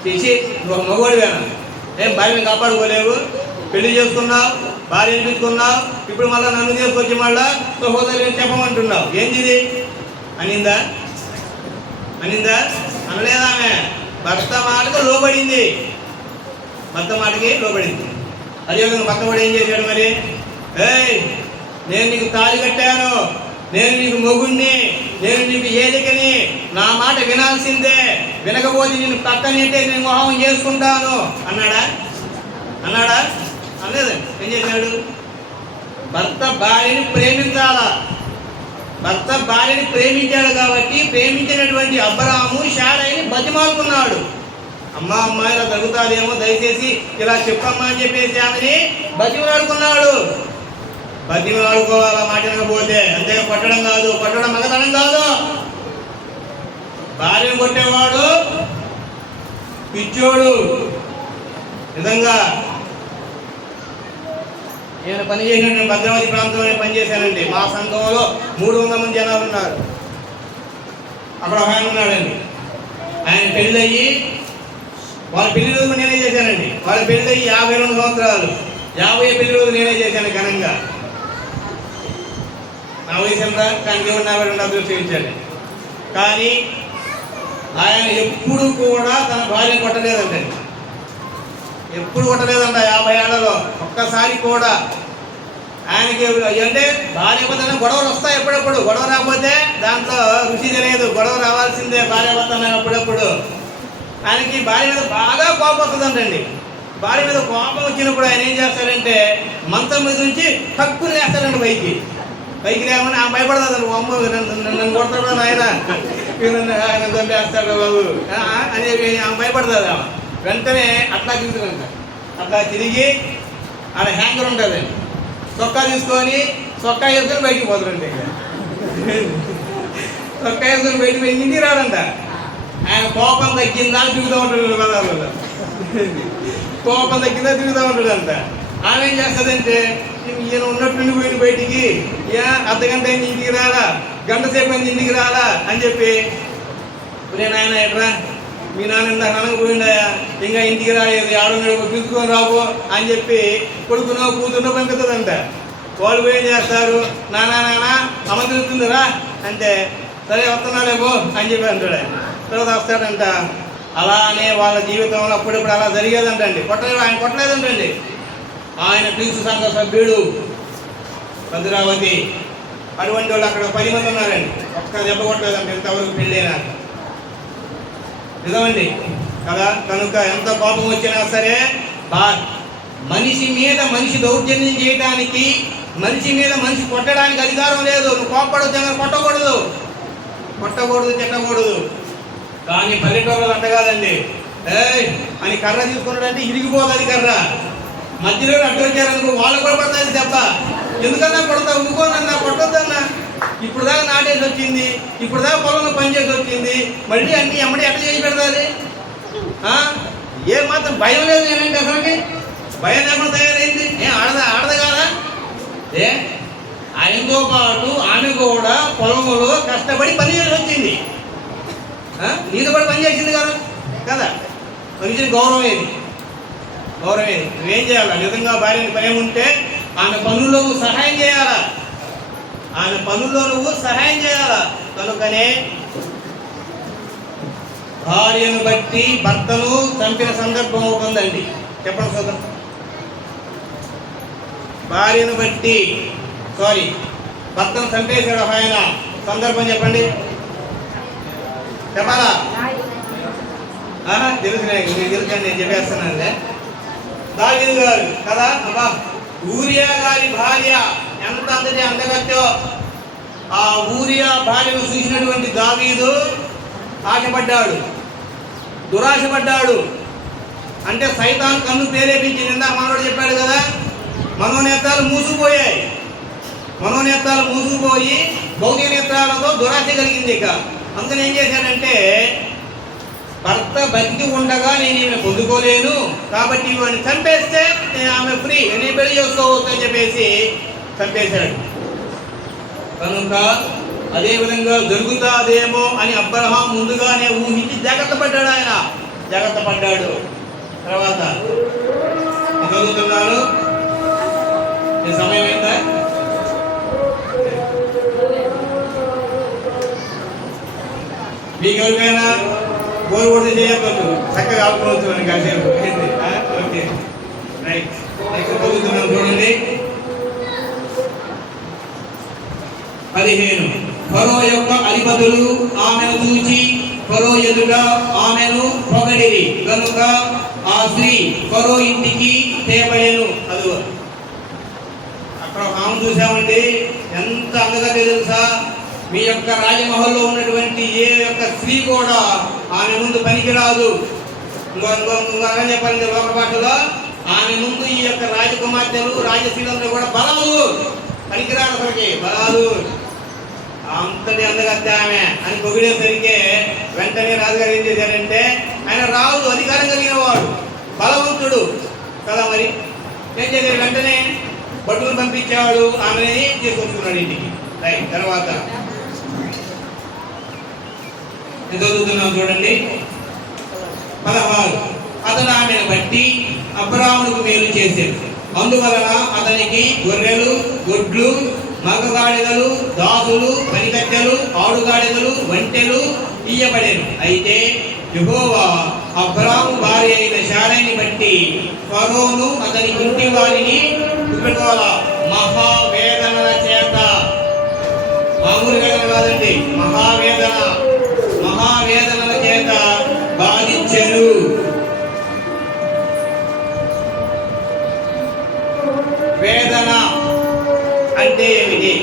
చేసి ఒక మగవాడివేనా? ఏం భార్యని కాపాడుకోలేవు, పెళ్లి చేసుకున్నావు, భార్య అనిపించుకున్నావు, ఇప్పుడు మళ్ళీ నన్ను తీసుకొచ్చి మళ్ళా సహోదరుని చెప్పమంటున్నావు, ఏంది ఇది? అనిందా? అనలేదా? ఆమె భర్త మాటకు లోబడింది. అదేవిధంగా భర్త కూడా ఏం చేశాడు మరి? నేను నీకు తాళి కట్టాను, నేను నీకు మొగుణ్ణి, నేను నీకు ఏదికని నా మాట వినాల్సిందే, వినకపోతే నేను పక్కనంటే నేను వివాహం చేసుకుంటాను అన్నాడా? అన్నాడా? అనలేదండి. ఏం చేశాడు? భర్త భార్యని ప్రేమించాలా. భర్త భార్యని ప్రేమించాడు కాబట్టి ప్రేమించినటువంటి అబ్రాహాము శారయిని బతిమాలుకున్నాడు. అమ్మ ఇలా జరుగుతాదేమో, దయచేసి ఇలా చెప్పమ్మా అని చెప్పేసి ఆమెని బతిమలాడుకున్నాడు. బతిమలాడుకోవాలా మాట వినకపోతే, అంతేగా కొట్టడం కాదు, కొట్టడం మగతనం కాదు. భార్యను కొట్టేవాడు పిచ్చోడు. నిజంగా నేను పనిచేసిన భద్రావతి ప్రాంతంలో పనిచేశానండి. మా సంఘంలో 300 మంది జనాలు ఉన్నారు. అక్కడ ఒక ఆయన ఉన్నాడండి. ఆయన పెళ్ళయ్యి, వాళ్ళ పెళ్లి రోజు నేనే చేశానండి. వాళ్ళ పెళ్ళయ్యి 52 సంవత్సరాలు, 50 పెళ్లి రోజు నేనే చేశాను ఘనంగా. నా వయసు ఎంత? కానీ దేవుడు 42 అభివృద్ధి ఇచ్చాడు. కానీ ఆయన ఎప్పుడు కూడా తన భార్యను కొట్టలేదండి. ఎప్పుడు కొట్టలేదంట 50 ఏళ్లలో. ఒక్కసారి కూడా ఆయనకి అంటే భార్యాభర్తన గొడవలు వస్తాయి ఎప్పుడప్పుడు. గొడవ రాకపోతే దాంట్లో రుచి తెలియదు. గొడవ రావాల్సిందే భార్యాభర్తన అప్పుడప్పుడు. ఆయనకి భార్య మీద బాగా కోపం వస్తుందంటండి. భార్య మీద కోపం వచ్చినప్పుడు ఆయన ఏం చేస్తాడంటే మంచం మీద నుంచి తక్కువ వేస్తాడండి పైకి లేమని ఆమె భయపడతాడు. అమ్మ నన్ను కొడతాడు ఆయన, ఆయన చంపేస్తాడు బాబు అని ఆమె భయపడుతుంది. ఆమె వెంటనే అట్లా తిరుగుతుందంట. అట్లా తిరిగి ఆడ హ్యాంగర్ ఉంటుందండి, చొక్కా తీసుకొని చొక్కా వేసుకొని బయటికి పోతాడంటే. చొక్కా వేసుకొని బయటికి పోయి ఇంటికి రాడంట. ఆయన కోపం తగ్గిందా తిరుగుతూ ఉంటాడు పదాలలో. కోపం తగ్గిందా తిరుగుతూ ఉంటాడంట. ఆమె ఏం చేస్తుందంటే ఈయన ఉన్నట్టు పోయిన బయటికి, అర్ధగంట అయింది ఇంటికి రాలా, గంట సేపు అయింది ఇంటికి రాలా అని చెప్పి, నేను ఆయన ఎట్రా మీ నాన్న ఇంత ననకు పోయిండాయా, ఇంకా ఇంటికి రాలేదు, ఆడున్నాడు పిలుచుకొని రాబో అని చెప్పి కొడుకునో కూతురునో పంపుతుందంట. వాళ్ళు పోయి ఏం చేస్తారు, నానా అమ్మ తిరుగుతుందిరా అంటే, సరే వస్తున్నాలేమో అని చెప్పి అంటాడు. తర్వాత వస్తాడంట. అలానే వాళ్ళ జీవితంలో అప్పుడప్పుడు అలా జరిగేదంటండి. ఆయన కొట్టలేదంటండి. ఆయన క్రీస్తు సంఘ సభ్యుడు భద్రావతి. అటువంటి వాళ్ళు అక్కడ 10 మంది ఉన్నారండి. ఒక్క దెబ్బ కొట్టలేదంటే ఇంతవరకు పెళ్ళైనా. నిజమండి కదా. కనుక ఎంత కోపం వచ్చినా సరే మనిషి మీద మనిషి దౌర్జన్యం చేయడానికి, మనిషి మీద మనిషి కొట్టడానికి అధికారం లేదు. నువ్వు కోపడొచ్చు, కొట్టకూడదు, తిట్టకూడదు. కానీ పల్లెటూరులో అంట కాదండి. అని కర్ర తీసుకున్నాడంటే ఇరిగిపోతుంది కర్ర. మధ్యలో అడ్డు వచ్చారనుకో వాళ్ళకు కూడా పడుతుంది దెబ్బ. ఎందుకన్నా కొడతావు, ఇంకోనన్నా కొట్టొద్దన్నా. ఇప్పుడు దాకా నాటేసి వచ్చింది, ఇప్పుడు దాకా పొలంలో పనిచేసి వచ్చింది, మళ్ళీ అన్ని ఎమ్మడి ఎట్లా చేసి పెడతాది? ఏ మాత్రం భయం లేదు. నేనంటే అసలుకి భయం లేకుండా తయారైంది. ఆడద కాదా? ఆయనతో పాటు ఆమె కూడా పొలంలో కష్టపడి పని చేసి వచ్చింది. నీతో కూడా పని చేసింది కదా. మనిషిని గౌరవం ఏది? నువ్వేం చేయాలా? నిజంగా భార్యని ప్రేమ ఉంటే ఆమె పనుల్లో నువ్వు సహాయం చేయాలా. కనుకనే భార్యను బట్టి భర్తను చంపిన సందర్భం అవుతుందండి. చెప్పండి సోదరు. భార్యను బట్టి భర్తను చంపేశాడు ఆయన. సందర్భం చెప్పండి. చెప్పాలా? తెలుసండి, నేను చెప్పేస్తానండి. దావీదు గారు కదా. అబ్బా, ఊరియా గారి భార్య ఎంత అందగత్తో. ఆ ఊరియా భార్యను చూసినటువంటి దావీదు ఆశపడ్డాడు, దురాశపడ్డాడు. అంటే సైతాన్ కన్ను ప్రేరేపించింది. ఇందాక మనోడు చెప్పాడు కదా, మనోనేత్రాలు మూసుకుపోయి భౌతిక నేత్రాలతో దురాశ కలిగింది. ఇక అందుకని ఏం చేశాడంటే, భర్త బతికి ఉండగా నేను ఈమెను పొందుకోలేను కాబట్టి ఇవన్నీ చంపేస్తే ఆమె ఫ్రీ, నేను పెళ్లి చేసుకోవచ్చు అని చెప్పేసి చంపేశాడు. కనుక అదేవిధంగా జరుగుతాదేమో అని అబ్రహాం ముందుగానే ఊహించి జాగ్రత్త పడ్డాడు. తర్వాత చదువుతున్నాను. సమయం అయిందా? మీకు ఎవరికైనా బోర్ కొడితే చేయకపోవచ్చు, చక్కగా ఆపుకోవచ్చు అని కాసేపు. Okay, right. నెక్స్ట్ చదువుతున్నాను చూడండి. 15 ఫరో యొక్క అధిపతులు ఆమెను చూచి ఫరో ఎదుట ఆమెను పొగడిరి కనుక ఆ స్త్రీ ఫరో ఇంటికి తేబడెను. అది అక్కడ ఆమె చూసామండి, ఎంత అందగా తెలుసా. మీ యొక్క రాజమహల్లో ఉన్నటువంటి ఏ యొక్క స్త్రీ కూడా ఆమె ముందు పనికిరాదు. ఇంకొక చెప్పాలంటే లోక భాషలో ఆమె ముందు ఈ యొక్క రాజకుమార్తెలు రాజశ్రీలందరూ కూడా బలాలు పనికిరాదు, అసలుకి బలాలు. అంతటి అందగత్తే ఆమె అని పొగిడేసరికి వెంటనే రాజుగారు ఏం చేశారంటే, ఆయన రాజు అధికారం కలిగిన వాడు, బలవంతుడు కదా, మరి ఏం చేశాడు, వెంటనే భటులు పంపించాడు, ఆమెని తీసుకొచ్చుకున్నాడు ఇంటికి. రైట్. తర్వాత చదువుతున్నాం చూడండి 16. అతను ఆమెను బట్టి అబ్రాహామునకు మేలు చేశాడు, అందువలన అతనికి గొర్రెలు, గొడ్లు, మగగాడిదలు, దాసులు, పనికత్తెలు, ఆడుగాడిదలు, వంటెలు ఇయ్యబడేను. అయితే యెహోవా అబ్రాహాము భార్య అయిన శారైని బట్టి ఫరోను అతని ఇంటి వారిని మహావేదనల చేత, మామూలు వేదన కాదండి, మహావేదనల చేత బాధించెను. వేదన అంటే ఏమిటి?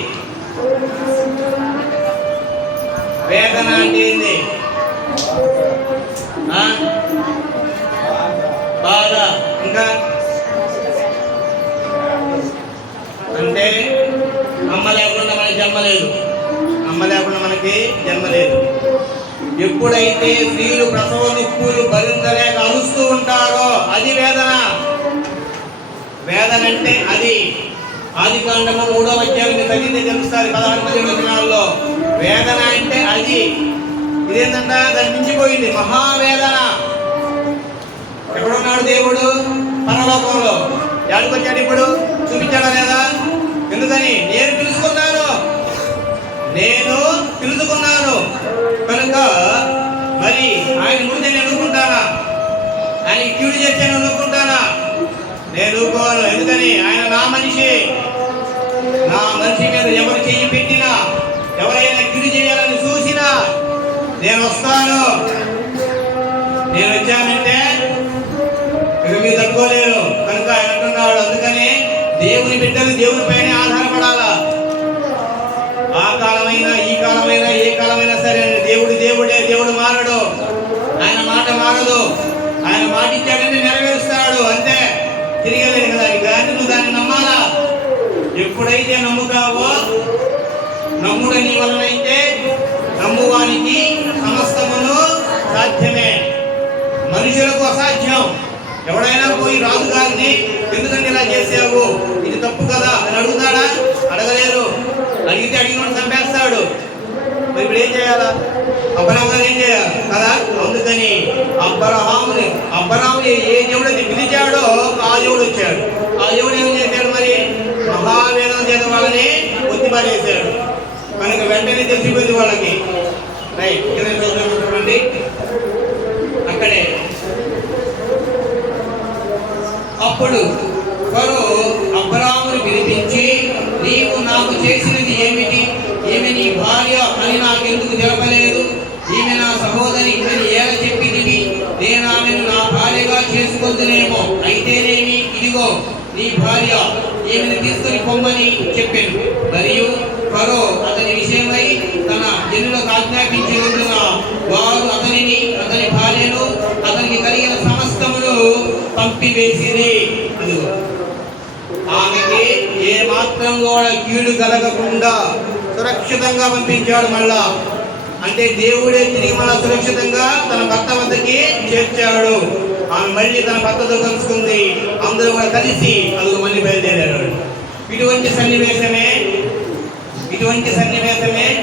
వేదన అంటే ఏంటి? బాధ. ఇంకా అంటే అమ్మ లేకుండా మనకి జన్మ లేదు, అమ్మ లేకుండా మనకి జన్మ లేదు. ఎప్పుడైతే స్త్రీలు ప్రసవ నొప్పులు భరించలేక అరుస్తూ ఉంటారో అది వేదన. వేదన అంటే అది. ఆదికాండము 3వ అధ్యాయం చదివితే తెలుస్తుంది 16 వచనాల్లో. వేదన అంటే అది. ఇదేంటంట, దాన్ని మించిపోయింది మహావేదన. ఎక్కడున్నాడు దేవుడు? పరలోకంలో. ఎక్కడికి వచ్చాడు ఇప్పుడు? చూపించాడా లేదా? ఎందుకని? నేను పిలుచుకున్నాను కనుక మరి ఆయన ముందే నేను అనుకుంటానా? ఆయన కీడు చేశాను అనుకుంటానా? నేను ఊరుకోను. ఎందుకని? ఆయన నా మనిషి. నా మనిషి మీద ఎవరు చెయ్యి పెట్టినా, ఎవరైనా కీడు చేయాలని చూసినా నేను వస్తాను. నేను వచ్చానంటే ఇక మీరు తట్టుకోలేరు. కనుక ఆయన అంటున్నాడు, అందుకని దేవుని బిడ్డలు దేవుని పైన ఆధారపడాలా. ఆ కాలమైనా ఈ కాలమైనా ఏ కాలమైనా సరే దేవుడు దేవుడే, దేవుడు మారడు, ఆయన మాట మారదు. ఆయన మాట ఇచ్చాడంటే నెరవేరుస్తాడు, అంతే. తిరిగలేదు కదా. కానీ నువ్వు దాన్ని నమ్మాలా. ఎప్పుడైతే నమ్ముతావో, నమ్ముడు నీ వలనైతే నమ్మువానికి సమస్తమును సాధ్యమే. మనుషులకు అసాధ్యం. ఎవడైనా పోయి రాజుగారిని ఎందుకంటే ఇలా చేసావు, ఇది తప్పు కదా అని అడుగుతాడా? అడగలేరు. అడిగితే అడిగినోడు చంపేస్తాడు. మరి ఇప్పుడు ఏం చేయాలా? అబ్రహాము గారు ఏం చేయాలి కదా? అందుకని అబ్రహాముని ఏ దేవుడైతే పిలిచాడో ఆ దేవుడు వచ్చాడు. ఆ దేవుడు ఏం చేశాడు? మరి మహావేదన చేత వాళ్ళని ఒత్తిపడేశాడు. కనుక వెంటనే తెలిసిపోయింది వాళ్ళకి. రైట్. చూడండి అక్కడే. అప్పుడు ఫరో అబ్రాహామును పిలిపించి, నీవు నాకు చేసినది ఏమిటి? ఈమె నీ భార్య అని నాకెందుకు తెలపలేదు? ఈమె నా సహోదరి అని ఎలా చెప్పిదివి? నేను ఆమెను నా భార్యగా చేసుకొందునేమో. అయితేనేమి, ఇదిగో నీ భార్య, ఈమెను తీసుకుని పొమ్మని చెప్పాను. మరియు ఫరో అతని విషయమై తన జనులకు ఆజ్ఞాపించినందున వారు అతనిని, అతని భార్యను, అతనికి కలిగిన సమస్తమును పంపివేసింది. ఆమెకి ఏ మాత్రం కూడా కీడు కలగకుండా సురక్షితంగా పంపించాడు. మళ్ళా అంటే దేవుడే తిరిగి మళ్ళా సురక్షితంగా తన భర్త వద్దకి చేర్చాడు. ఆమె మళ్ళీ తన భర్తతో కలుసుకుంది. అందరూ కూడా కలిసి అది మళ్ళీ బయలుదేరాడు. ఇటువంటి సన్నివేశమే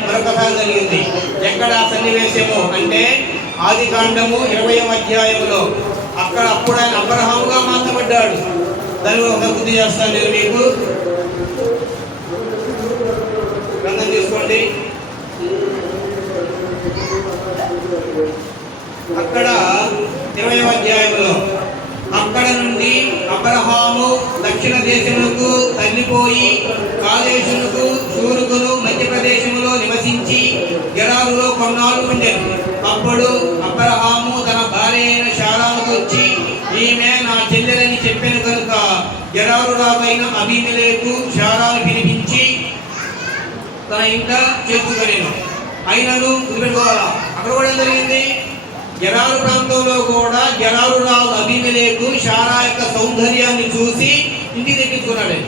మరొకసారి జరిగింది. ఎక్కడ సన్నివేశము అంటే ఆదికాండము 20వ అధ్యాయంలో. అప్పుడు ఆయన అబ్రహాముగా మార్చబడ్డాడు. దాన్ని ఒక గుర్తు చేస్తాను నేను మీకు. గ్రంథం తీసుకోండి. అక్కడ 20వ అధ్యాయంలో, అక్కడ నుండి అబ్రహాము దక్షిణ దేశములకు తల్లిపోయి కాదేశునకు, షూరుకును మధ్యప్రదేశములో నివసించాడు. నివసించి గెరారులో కొన్నాళ్ళు ఉండెను. అప్పుడు అబ్రహాము తన భార్య అయిన శారాకు వచ్చి, ఈమె నా చెల్లెలని చెప్పాను కనుక గెరారురాలైన అబీమెలెకు శారాను పిలిపించి తన ఇంట చేర్చుకొనెను. అయినను గుర్తుపెట్టుకోవాలా, అక్కడ కూడా ఏం జరిగింది? గెరారు ప్రాంతంలో కూడా గెరారురాలు అబీమెలెకు శారా యొక్క సౌందర్యాన్ని చూసి ఇంటికి తెప్పించుకున్నాడు.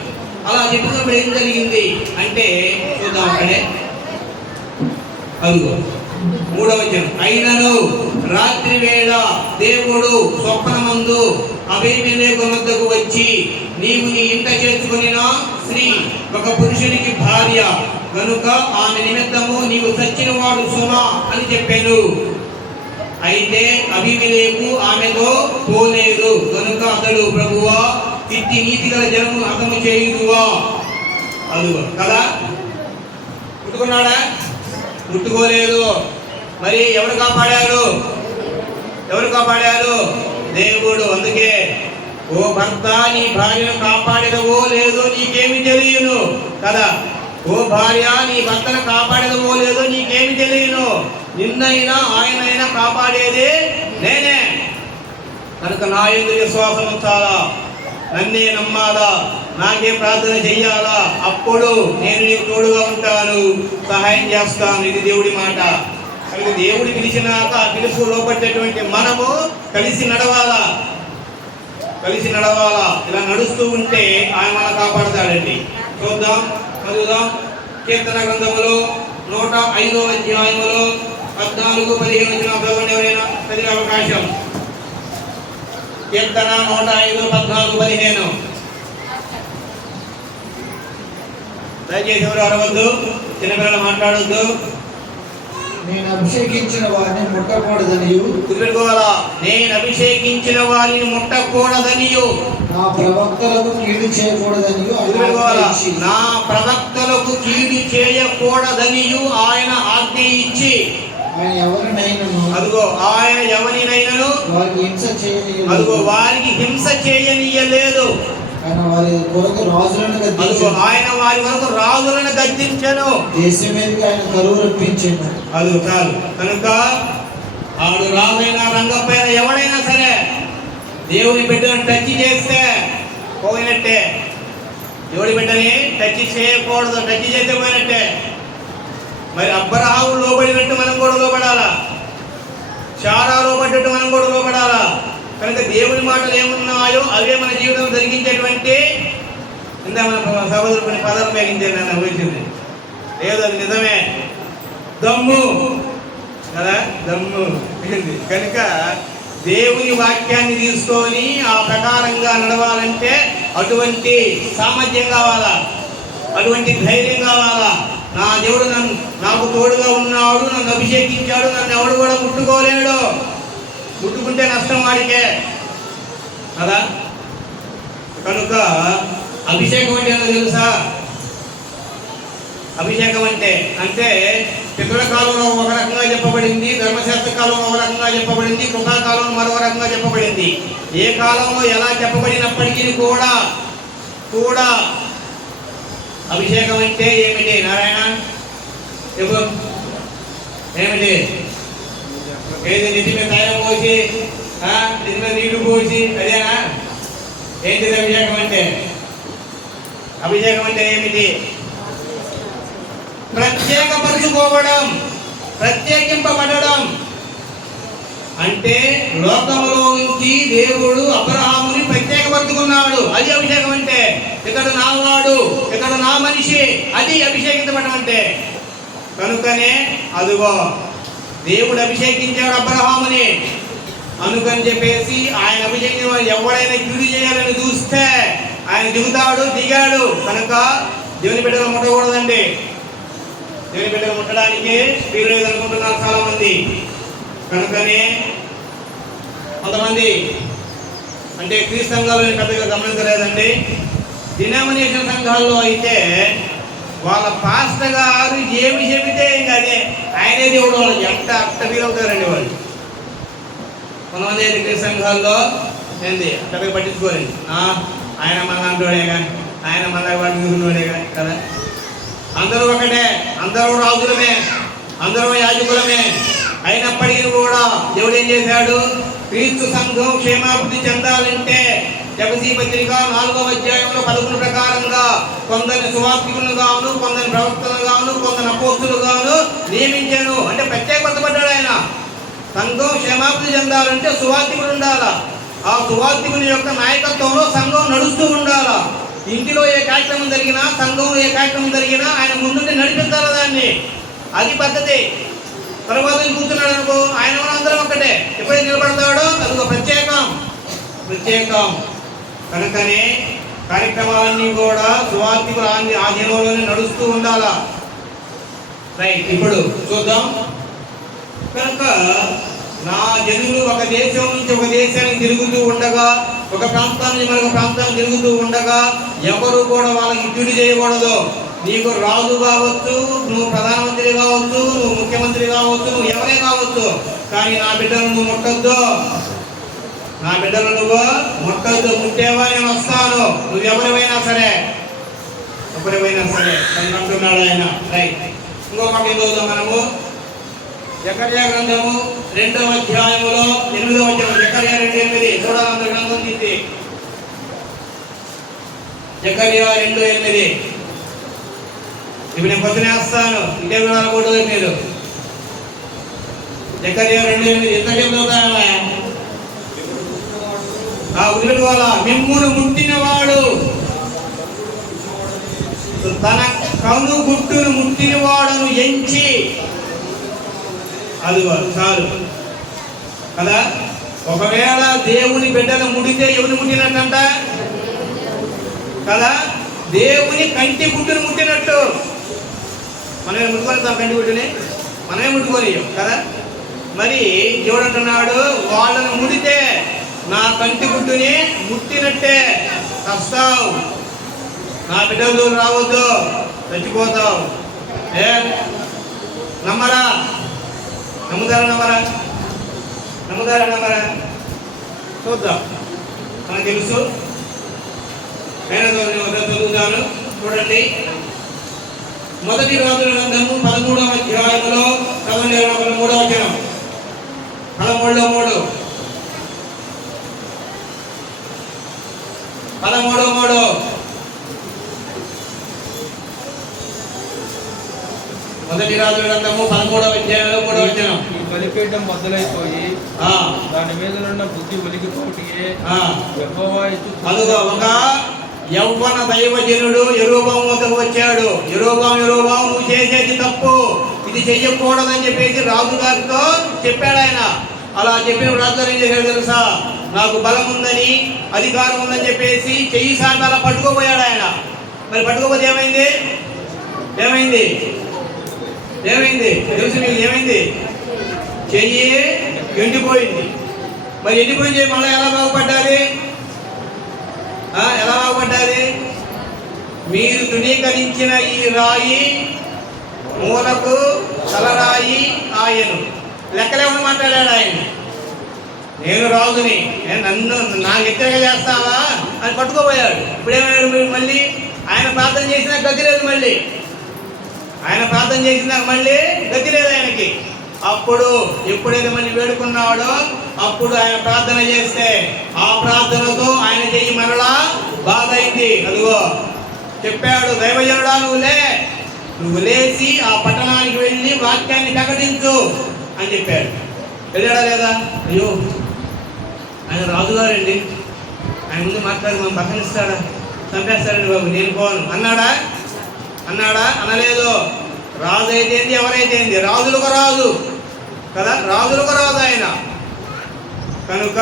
అలా చెప్పుకున్నప్పుడు ఏం జరిగింది అంటే చూద్దాం. అక్కడే అదుగో 3వ వచనం. అయినను రాత్రి వేళ దేవుడు స్వప్నమందు అబీమెలెకు వద్దకు వచ్చి, నీవు నీ ఇంట చేర్చుకొనిన స్త్రీ ఒక పురుషునికి భార్య గనుక ఆమె నిమిత్తము నీవు చచ్చిన వాడు సుమా అని చెప్పాను. అయితే అబీమెలెకు ఆమెతో పోలేదు గనుక అతడు, ప్రభువా, ఇట్టి నీతి గల జనమును హతము చేయుదువా? అదుగో కదా, ముట్టుకున్నాడా? ముట్టుకోలేదు. మరి ఎవరు కాపాడారు? ఎవరు కాపాడారు? దేవుడు. అందుకే ఓ భర్త, నీ భార్యను కాపాడేదవో లేదో నీకేమి తెలియను కదా. ఓ భార్య, నీ భర్తను కాపాడేదవో లేదో నీకేమి తెలియను. నిన్నైనా ఆయనైనా కాపాడేది నేనే. కనుక నా యందు విశ్వాసం ఉంచాలా, నన్నే నమ్మాలా, నాకే ప్రార్థన చెయ్యాలా. అప్పుడు నేను నీకు తోడుగా ఉంటాను, సహాయం చేస్తాను. ఇది దేవుడి మాట. కనుక దేవుడు పిలిచినాక ఆ పిలుపు లోపట్టేటువంటి మనము కలిసి నడవాలా, కలిసి నడవాలా. ఇలా నడుస్తూ ఉంటే ఆయన మన కాపాడతాడండి. చూద్దాం, చదువుదాం. కీర్తన గ్రంథములో 105వ అధ్యాయములో 14, 15 వచనం చదవండి. ఎవరైనా చదివే అవకాశం. కీర్తన 105, 14, 15. దయచేసి ఎవరు అరవద్దు, చిన్నపిల్లలు మాట్లాడొద్దు. నేను అభిషేకించిన వారిని ముట్టకూడదనియు, గుర్తుపెట్టుకోవాలా, నేను అభిషేకించిన వారిని ముట్టకూడదనియు, నా ప్రవక్తలకు కీడు చేయకూడదనియు, గుర్తుపెట్టుకోవాలా, నా ప్రవక్తలకు కీడు చేయకూడదనియు ఆయన ఆజ్ఞ ఇచ్చి, ఆయన ఎవరినైనను, అదిగో ఆయన ఎవరినైనను వారికి హింస చేయనీయలేదు, అదిగో వారికి హింస చేయనీయలేదు. ఆయన వారి కొరకు రాజులను అదిగో గద్దించెను, ఆయన వారి వరకు రాజులను గద్దించెను. దేశం మీదకి ఆయన కరువు రప్పించెను. అది చాలు. కనుక ఆడు రాజైనా రంగపైన ఎవడైనా సరే దేవుని బిడ్డను టచ్ చేస్తే పోయినట్టే. దేవుడి బిడ్డని టచ్ చేయకూడదు, టచ్ చేస్తే పోయినట్టే. మరి అబ్రహాము లోబడినట్టు మనం కూడా లోబడాలా, శారా లోబడ్డట్టు మనం కూడా లోబడాలా. కనుక దేవుని మాటలు ఏమున్నాయో అవే మన జీవితం జరిగించేటువంటి, ఇందా మన సహోదరు కొన్ని పదాలు ఉపయోగించారు, నన్ను వచ్చింది ఏదో అది నిజమే, దమ్ము కదా, దమ్ము. కనుక దేవుని వాక్యాన్ని తీసుకొని ఆ ప్రకారంగా నడవాలంటే అటువంటి సామర్థ్యం కావాలా, అటువంటి ధైర్యం కావాలా. నా దేవుడు నాకు తోడుగా ఉన్నాడు, నన్ను అభిషేకించాడు, నన్ను ఎవడు కూడా ముట్టుకోలేడు. ముట్టుకుంటే నష్టం వాడికే కదా. కనుక అభిషేకం అంటే ఏంటో తెలుసా? అభిషేకం అంటే పితృల కాలంలో ఒక రకంగా చెప్పబడింది, ధర్మశాస్త్ర కాలంలో ఒక రకంగా చెప్పబడింది, కృపా కాలంలో మరో రకంగా చెప్పబడింది. ఏ కాలంలో ఎలా చెప్పబడినప్పటికీ కూడా అభిషేకం అంటే ఏమిటి? నారాయణ చెప్పు, ఏమిటి? ఏది నెత్తి మీద తైలం పోసి, నెత్తి మీద నీళ్లు పోసి, అదేనా? ఏంటిది అభిషేకం అంటే? అభిషేకం అంటే ఏమిటి? ప్రత్యేకపరుచుకోవడం, ప్రత్యేకింపబడడం. అంటే లోకములో నుంచి దేవుడు అబ్రహాముని ప్రత్యేకపరుచుకున్నాడు, అది అభిషేకం అంటే. ఇతడు నా వాడు, ఇతడు నా మనిషి, అది అభిషేకించబడడం అంటే. కనుకనే అదుగో దేవుడు అభిషేకించాడు అబ్రహాముని. అందుకని చెప్పేసి ఆయన అభిషేకించిన ఎవడైనా కీడు చేయాలని చూస్తే ఆయన దిగాడు. కనుక దేవుని బిడ్డలు ముట్టకూడదండి. దేవుని బిడ్డలు ముట్టడానికి వీలు లేదనుకుంటున్నారు చాలా మంది. కనుకనే కొంతమంది అంటే క్రీస్తు సంఘాలు పెద్దగా గమనించలేదండి. డినామినేషన్ సంఘాల్లో అయితే వాళ్ళ పాస్టర్ గారు ఏమి చెబితే ఇంకా అదే, ఆయనే దేవుడు. వాళ్ళు ఎంత అట్ట ఫీల్ అవుతారండి వాళ్ళు. కొంతమంది అయితే క్రీస్తు సంఘాల్లో ఏంది పెద్దగా పట్టించుకోలేదు. ఆయన మన అంటోడేగా, ఆయన మన వాడిని కదా. అందరూ ఒకటే, అందరూ రాజులమే, అందరూ యాజకులమే. అయినప్పటికీ కూడా దేవుడు ఏం చేశాడు? క్రీస్తు సంఘం క్షేమాభివృద్ధి చెందాలంటే ఎఫెసీ పత్రిక 4వ అధ్యాయంలో 11 ప్రకారంగా కొందరిని సువార్తికులను గాను, కొందరిని ప్రవక్తలను గాను, కొందరిని అపోస్తులు గాను నియమించాను. అంటే ప్రత్యేకపరచబడ్డాడు ఆయన. సంఘం క్షేమాభివృద్ధి చెందాలంటే సువార్తికుడు ఉండాలా. ఆ సువార్తికుని యొక్క నాయకత్వంలో సంఘం నడుస్తూ ఉండాలా. ఇంటిలో ఏ కార్యక్రమం జరిగినా, సంఘంలో ఏ కార్యక్రమం జరిగినా ఆయన ముందుండి నడిపించాలి దాన్ని. అది పద్ధతి. తర్వాత కూర్చున్నాడు అనుకో, ఆయన అందరం ఒక్కటే. ఎప్పుడైతే నిలబడతాడో అదొక ప్రత్యేకం. కనుకనే కార్యక్రమాలన్నీ కూడా సువార్తికుల ఆధీనంలోనే నడుస్తూ ఉండాలా. రైట్, ఇప్పుడు చూద్దాం. కనుక నా జనులు ఒక దేశం నుంచి ఒక దేశానికి తిరుగుతూ ఉండగా, ఒక ప్రాంతాన్ని నుంచి మరొక ప్రాంతాన్ని తిరుగుతూ ఉండగా ఎవరు కూడా వాళ్ళకి డ్యూటీ చేయకూడదు. నీకు రాజు కావచ్చు, నువ్వు ప్రధానమంత్రి కావచ్చు, నువ్వు ముఖ్యమంత్రి కావచ్చు, నువ్వు ఎవరే కావచ్చు, కానీ నా బిడ్డలు నువ్వు ముట్టొద్దు. నా బిడ్డలు నువ్వు ముట్టొద్దు. ముట్టేవా నేను వస్తాను, నువ్వు ఎవరివైనా సరే అని అంటున్నాడు ఆయన. రైట్, ఇంకో మాట ఏం చదువుతాం మనము? జకర్యా గ్రంథము 2వ అధ్యాయములో 8వ వచనం. జకర్యా 2:8 చూడాలందరూ గ్రంథం తీసి. జకర్యా 2:8. ఇప్పుడు నేను పొద్దునే వస్తాను, ఇదే కూడా మీరు. జకర్యా 2:8 ఎంత చెప్తాను? ఆ ఉదిరి వాళ్ళ మిమ్మును ముట్టినవాడు, తన కను గుట్టును ముట్టినవాడను ఎంచి. అది చాలు కదా. ఒకవేళ దేవుని బిడ్డను ముడితే ఎవరిని ముట్టినట్టంట కదా? దేవుని కంటి గుట్టును ముట్టినట్టు. మనమే ముట్టుకొని కంటి గుట్టుని మనమే ముట్టుకోలేం కదా. మరి దేవుడు అంటున్నాడు, వాళ్ళను ముడితే నా కంటి గుట్టుని ముట్టినట్టే వస్తావు. నా బిడ్డలు రావద్దు, చచ్చిపోతావు. నమ్మరా? నమ్ముతారా? చూద్దాం. మనకు తెలుసు. నేను చదువుతాను, చూడండి. మొదటి రాజుల గ్రంథము 13వ అధ్యాయంలో 3వ వచనం. 13:3. మొదటి రాజుల గ్రంథము 13వ అధ్యాయంలో 3వ వచనం. ఈ బలిపీఠం మొదలైపోయి దాని మీద ఉన్న బుద్ధి ఒలిగిపోటియే అదుగో ఒక యవ్వన దైవజనుడు యెరొబాము వద్దకు వచ్చాడు. యెరొబాము నువ్వు చేసేది తప్పు, ఇది చెయ్యకూడదని చెప్పేసి రాజుగారితో చెప్పాడు ఆయన. అలా చెప్పిన రాజుగారు ఏం చేశాడు తెలుసా? నాకు బలం ఉందని, అధికారం ఉందని చెప్పేసి చెయ్యి సాగి అలా పట్టుకోపోయాడు ఆయన. మరి పట్టుకోపోతే ఏమైంది తెలుసు మీకు? ఏమైంది? చెయ్యి ఎండిపోయింది. మరి ఎండిపోయిన చెయ్యి మళ్ళీ ఎలా బాగుపడ్డాది? మీరు తృణీకరించిన ఈ రాయి మూలకు తలరాయి ఆయను. లెక్కలేమని మాట్లాడాడు ఆయన. నేను రాజుని, నన్ను నాకు వ్యతిరేక చేస్తావా అని పట్టుకోపోయాడు. ఇప్పుడేమయ్యాడు? మళ్ళీ ఆయన ప్రార్థన చేసినా గతి లేదు. మళ్ళీ గతి లేదు ఆయనకి. అప్పుడు ఎప్పుడైతే మళ్ళీ వేడుకున్నాడో అప్పుడు ఆయన ప్రార్థన చేస్తే ఆ ప్రార్థనతో ఆయన చెయ్యి మరలా బాధైంది. అదిగో చెప్పాడు, దైవజనుడా నువ్వు లేచి ఆ పట్టణానికి వెళ్ళి వాక్యాన్ని ప్రకటించు అని చెప్పాడు. వెళ్ళాడా లేదా? అయ్యో, ఆయన రాజుగారండి, ఆయన ముందు మాట్లాడి మనం పక్కనిస్తాడా? చంపేస్తాడండి బాబు, నేను పోను అన్నాడా? అనలేదు. రాజు అయితే ఎవరైతే రాజులకు రాజు కదా, రాజులకు రాజు ఆయన. కనుక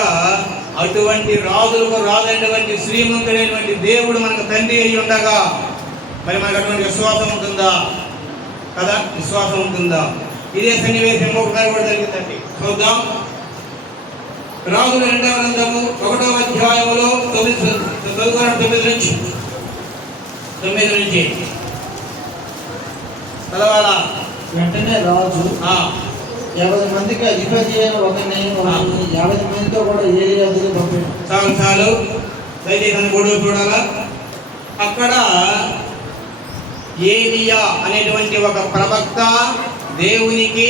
అటువంటి రాజులకు రాజైనటువంటి శ్రీమంతుడైనటువంటి దేవుడు మనకు తండ్రి అయి ఉండగా మరి మనకు అటువంటి విశ్వాసం ఉంటుందా కదా? విశ్వాసం ఉంటుందా? ఇదే సన్నివేశం ఇంకొకసారి కూడా జరిగిందండి. చూద్దాం. రాజుల 2వ గ్రంథము 1వ అధ్యాయములో 9 నుంచి చదవాలా? వెంటనే రాజు 50 మందికి అధిపతి అయిన ఒకరిని 50 మందితో కూడా ఏలియా వద్దకు పంపాడు. చాలు దయచేసి గొడవ చూడాలా? అక్కడ ఏలియా అనేటువంటి ఒక ప్రవక్త దేవునికి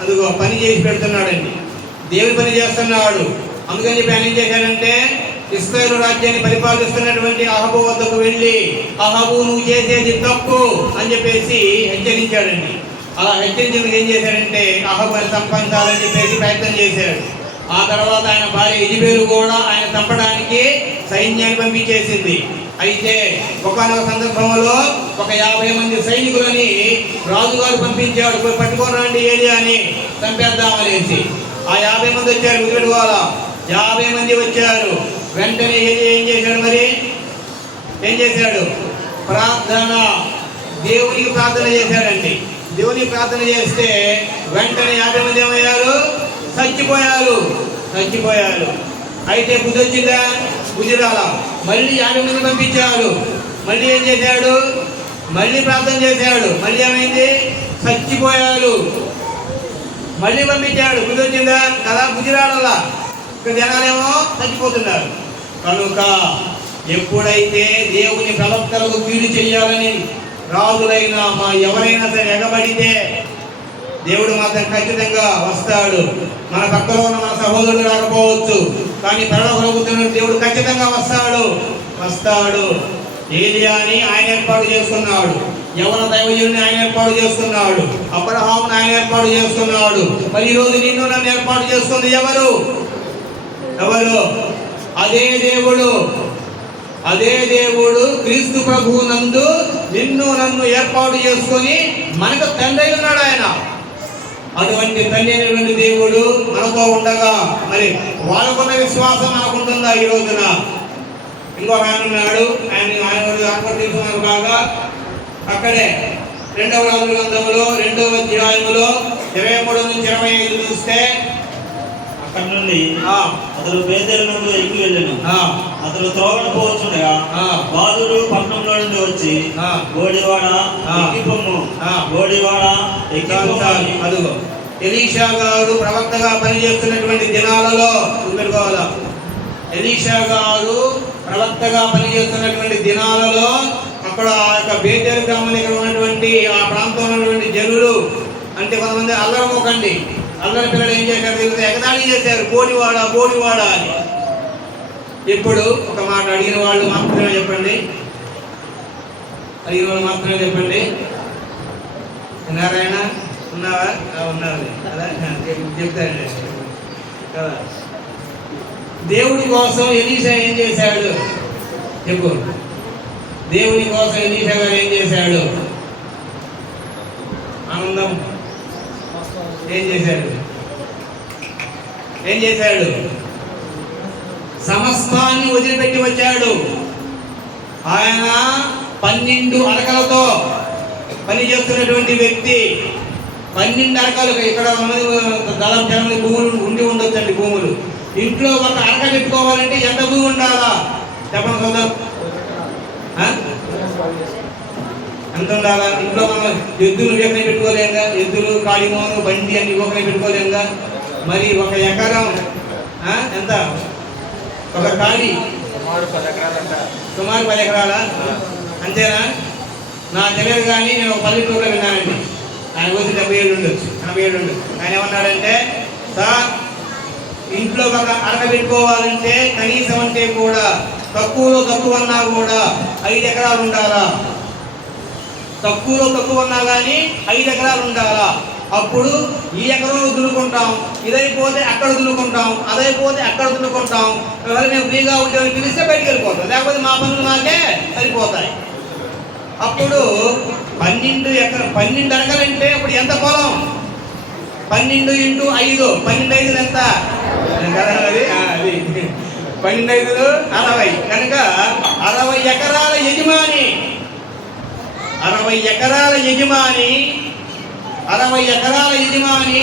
అదిగో పని చేసి పెడుతున్నాడండి. దేవుని పని చేస్తున్నాడు. అందుకని చెప్పి ఆయన ఏం చేశాడంటే ఇశ్రాయేలు రాజ్యాన్ని పరిపాలిస్తున్నటువంటి అహబు వద్దకు వెళ్ళి, అహబు నువ్వు చేసేది తప్పు అని చెప్పేసి హెచ్చరించాడండి. అలా హెచ్చరించినప్పుడు ఏం చేశాడంటే అహబుని సంపాదించాలని చెప్పేసి ప్రయత్నం చేశాడు. ఆ తర్వాత ఆయన భార్య యెజెబెలు కూడా ఆయన చంపడానికి సైన్యాన్ని పంపించేసింది. అయితే ఒకనొక సందర్భంలో ఒక 50 మంది సైనికులని రాజుగారు పంపించాడు, పోయి పట్టుకొని రండి ఏలియాని చంపేద్దామనేసి. ఆ 50 మంది వచ్చారు, గుర్తుపెట్టుకోవాలా, 50 మంది వచ్చారు. వెంటనే ఏం చేశాడు, మరి ఏం చేశాడు? ప్రార్థన, దేవునికి ప్రార్థన చేశాడండి. దేవునికి ప్రార్థన చేస్తే వెంటనే 50 మంది ఏమయ్యారు? చచ్చిపోయారు. అయితే బుద్ధి వచ్చిందా? బుద్ధి రాలా. మళ్ళీ 50 మంది పంపించాడు. మళ్ళీ ఏం చేశాడు? మళ్ళీ ప్రార్థన చేశాడు. మళ్ళీ ఏమైంది? చచ్చిపోయారు. మళ్ళీ పంపించాడు. బుద్ధి వచ్చిందా? కదా, బుద్ధి రాడలా. ఇక్కడ జనాలేమో చచ్చిపోతున్నారు. కనుక ఎప్పుడైతే దేవుని ప్రవక్తలకు కీడు చేయాలని రాజులైనా మా ఎవరైనా సరే ఎగబడితే దేవుడు మాత్రం ఖచ్చితంగా వస్తాడు. మన పక్కలో ఉన్న మన సహోదరుడు రాకపోవచ్చు, కానీ పరలోకలోకుతున్న దేవుడు ఖచ్చితంగా వస్తాడు. ఏలియాని ఆయన ఏర్పాటు చేసుకున్నాడు. యవన దైవజనుని ఆయన ఏర్పాటు చేసుకున్నాడు. అబ్రహాముని ఆయన ఏర్పాటు చేసుకున్నాడు. మరి ఈరోజు నిన్ను నన్ను ఏర్పాటు చేసుకుంది ఎవరు? అదే దేవుడు క్రీస్తు ప్రభువు నందు నిన్ను నన్ను ఏర్పాటు చేసుకొని మనకు తండ్రి ఉన్నాడు ఆయన. అటువంటి తండ్రి అయినటువంటి దేవుడు మనతో ఉండగా మరి వాళ్ళకున్న విశ్వాసం మనకుంటుందా ఈ రోజున? ఇంకొక ఆయన ఉన్నాడు, ఆయన తీసుకున్నారు బాగా. అక్కడే 2వ రాజుల గ్రంథంలో 2వ అధ్యాయములో 23 నుంచి 25 చూస్తే, అక్కడ నుండి అతడు బేతేలు నుండి ఎక్కి వెళ్ళాను. అతడు త్రోవను పోవచ్చుండగా బాలుడు పట్టణంలో నుండి వచ్చి గోడివాడ ఎక్కిపొమ్ము, గోడివాడ ఎక్కిపొమ్ము. అదుగో ఎలీషా గారు ప్రవక్తగా పనిచేస్తున్నటువంటి దినాలలో పెట్టుకోవాలా. ఎలీషా గారు ప్రవక్తగా పనిచేస్తున్నటువంటి దినాలలో అక్కడ ఆ యొక్క బేతేలు గ్రామం దగ్గర ఉన్నటువంటి ఆ ప్రాంతంలో ఉన్నటువంటి జనులు అంటే కొంతమంది అల్లరి పిల్లలు ఏం చేశారు తెలియదు, ఎగతాళి చేశారు, బోడివాడ అని. ఇప్పుడు ఒక మాట అడిగిన వాళ్ళు మాత్రమే చెప్పండి. నారాయణ ఉన్నావా? ఉన్నారు కదా, చెప్తారండి కదా. దేవుడి కోసం ఎలీషా ఏం చేశాడు చెప్పు. దేవుని కోసం ఎలీషా గారు ఏం చేశాడు? ఆనందం ఏం చేశాడు? సమస్తాన్ని వదిలిపెట్టి వచ్చాడు. ఆయన 12 అరకలతో పని చేస్తున్నటువంటి వ్యక్తి. 12 అరకలు. ఇక్కడ దాదాపు 80 భూములు ఉండొచ్చండి. భూములు ఇంట్లో ఒక అరక పెట్టుకోవాలంటే ఎంత భూమి ఉండాలా చెప్పండి సోదరు? ఎంత ఉండాలా? ఇంట్లో మనం ఎద్దులు వేకనే పెట్టుకోలేంగా, ఎద్దులు కాళీమోను బండి అన్ని ఒకనే పెట్టుకోలేంగా. మరి ఒక ఎకరం ఎంత? ఒక ఖాళీ సుమారు 10 ఎకరాలా? అంతేనా? నా తెలియదు, కానీ నేను ఒక పల్లెటూరులో విన్నానండి. ఆయన వచ్చి 70 ఏళ్ళు ఉండొచ్చు, 80 ఏళ్ళు ఉండొచ్చు. ఆయన ఏమన్నాడంటే, సార్ ఇంట్లో ఒక అరక పెట్టుకోవాలంటే కనీసం అంటే కూడా తక్కువ అన్నా కూడా 5 ఎకరాలు ఉండాలా. తక్కువ అన్నా కానీ 5 ఎకరాలు ఉండాలా. అప్పుడు ఈ ఎకరంలో దున్నుకుంటాం, ఇదైపోతే అక్కడ దున్నుకుంటాం, అదైపోతే అక్కడ దున్నుకుంటాం. ఒకవేళ మేము ఫ్రీగా ఉంటే పిలిస్తే బయటికి వెళ్ళిపోతాం, లేకపోతే మా పనులు మాకే సరిపోతాయి. అప్పుడు 12 అరకలంటే ఇప్పుడు ఎంత పొలం? 12 × 5, 12 5 ఎంత? అది 12 5 60. కనుక 60 ఎకరాల యజమాని, 60 ఎకరాల యజమాని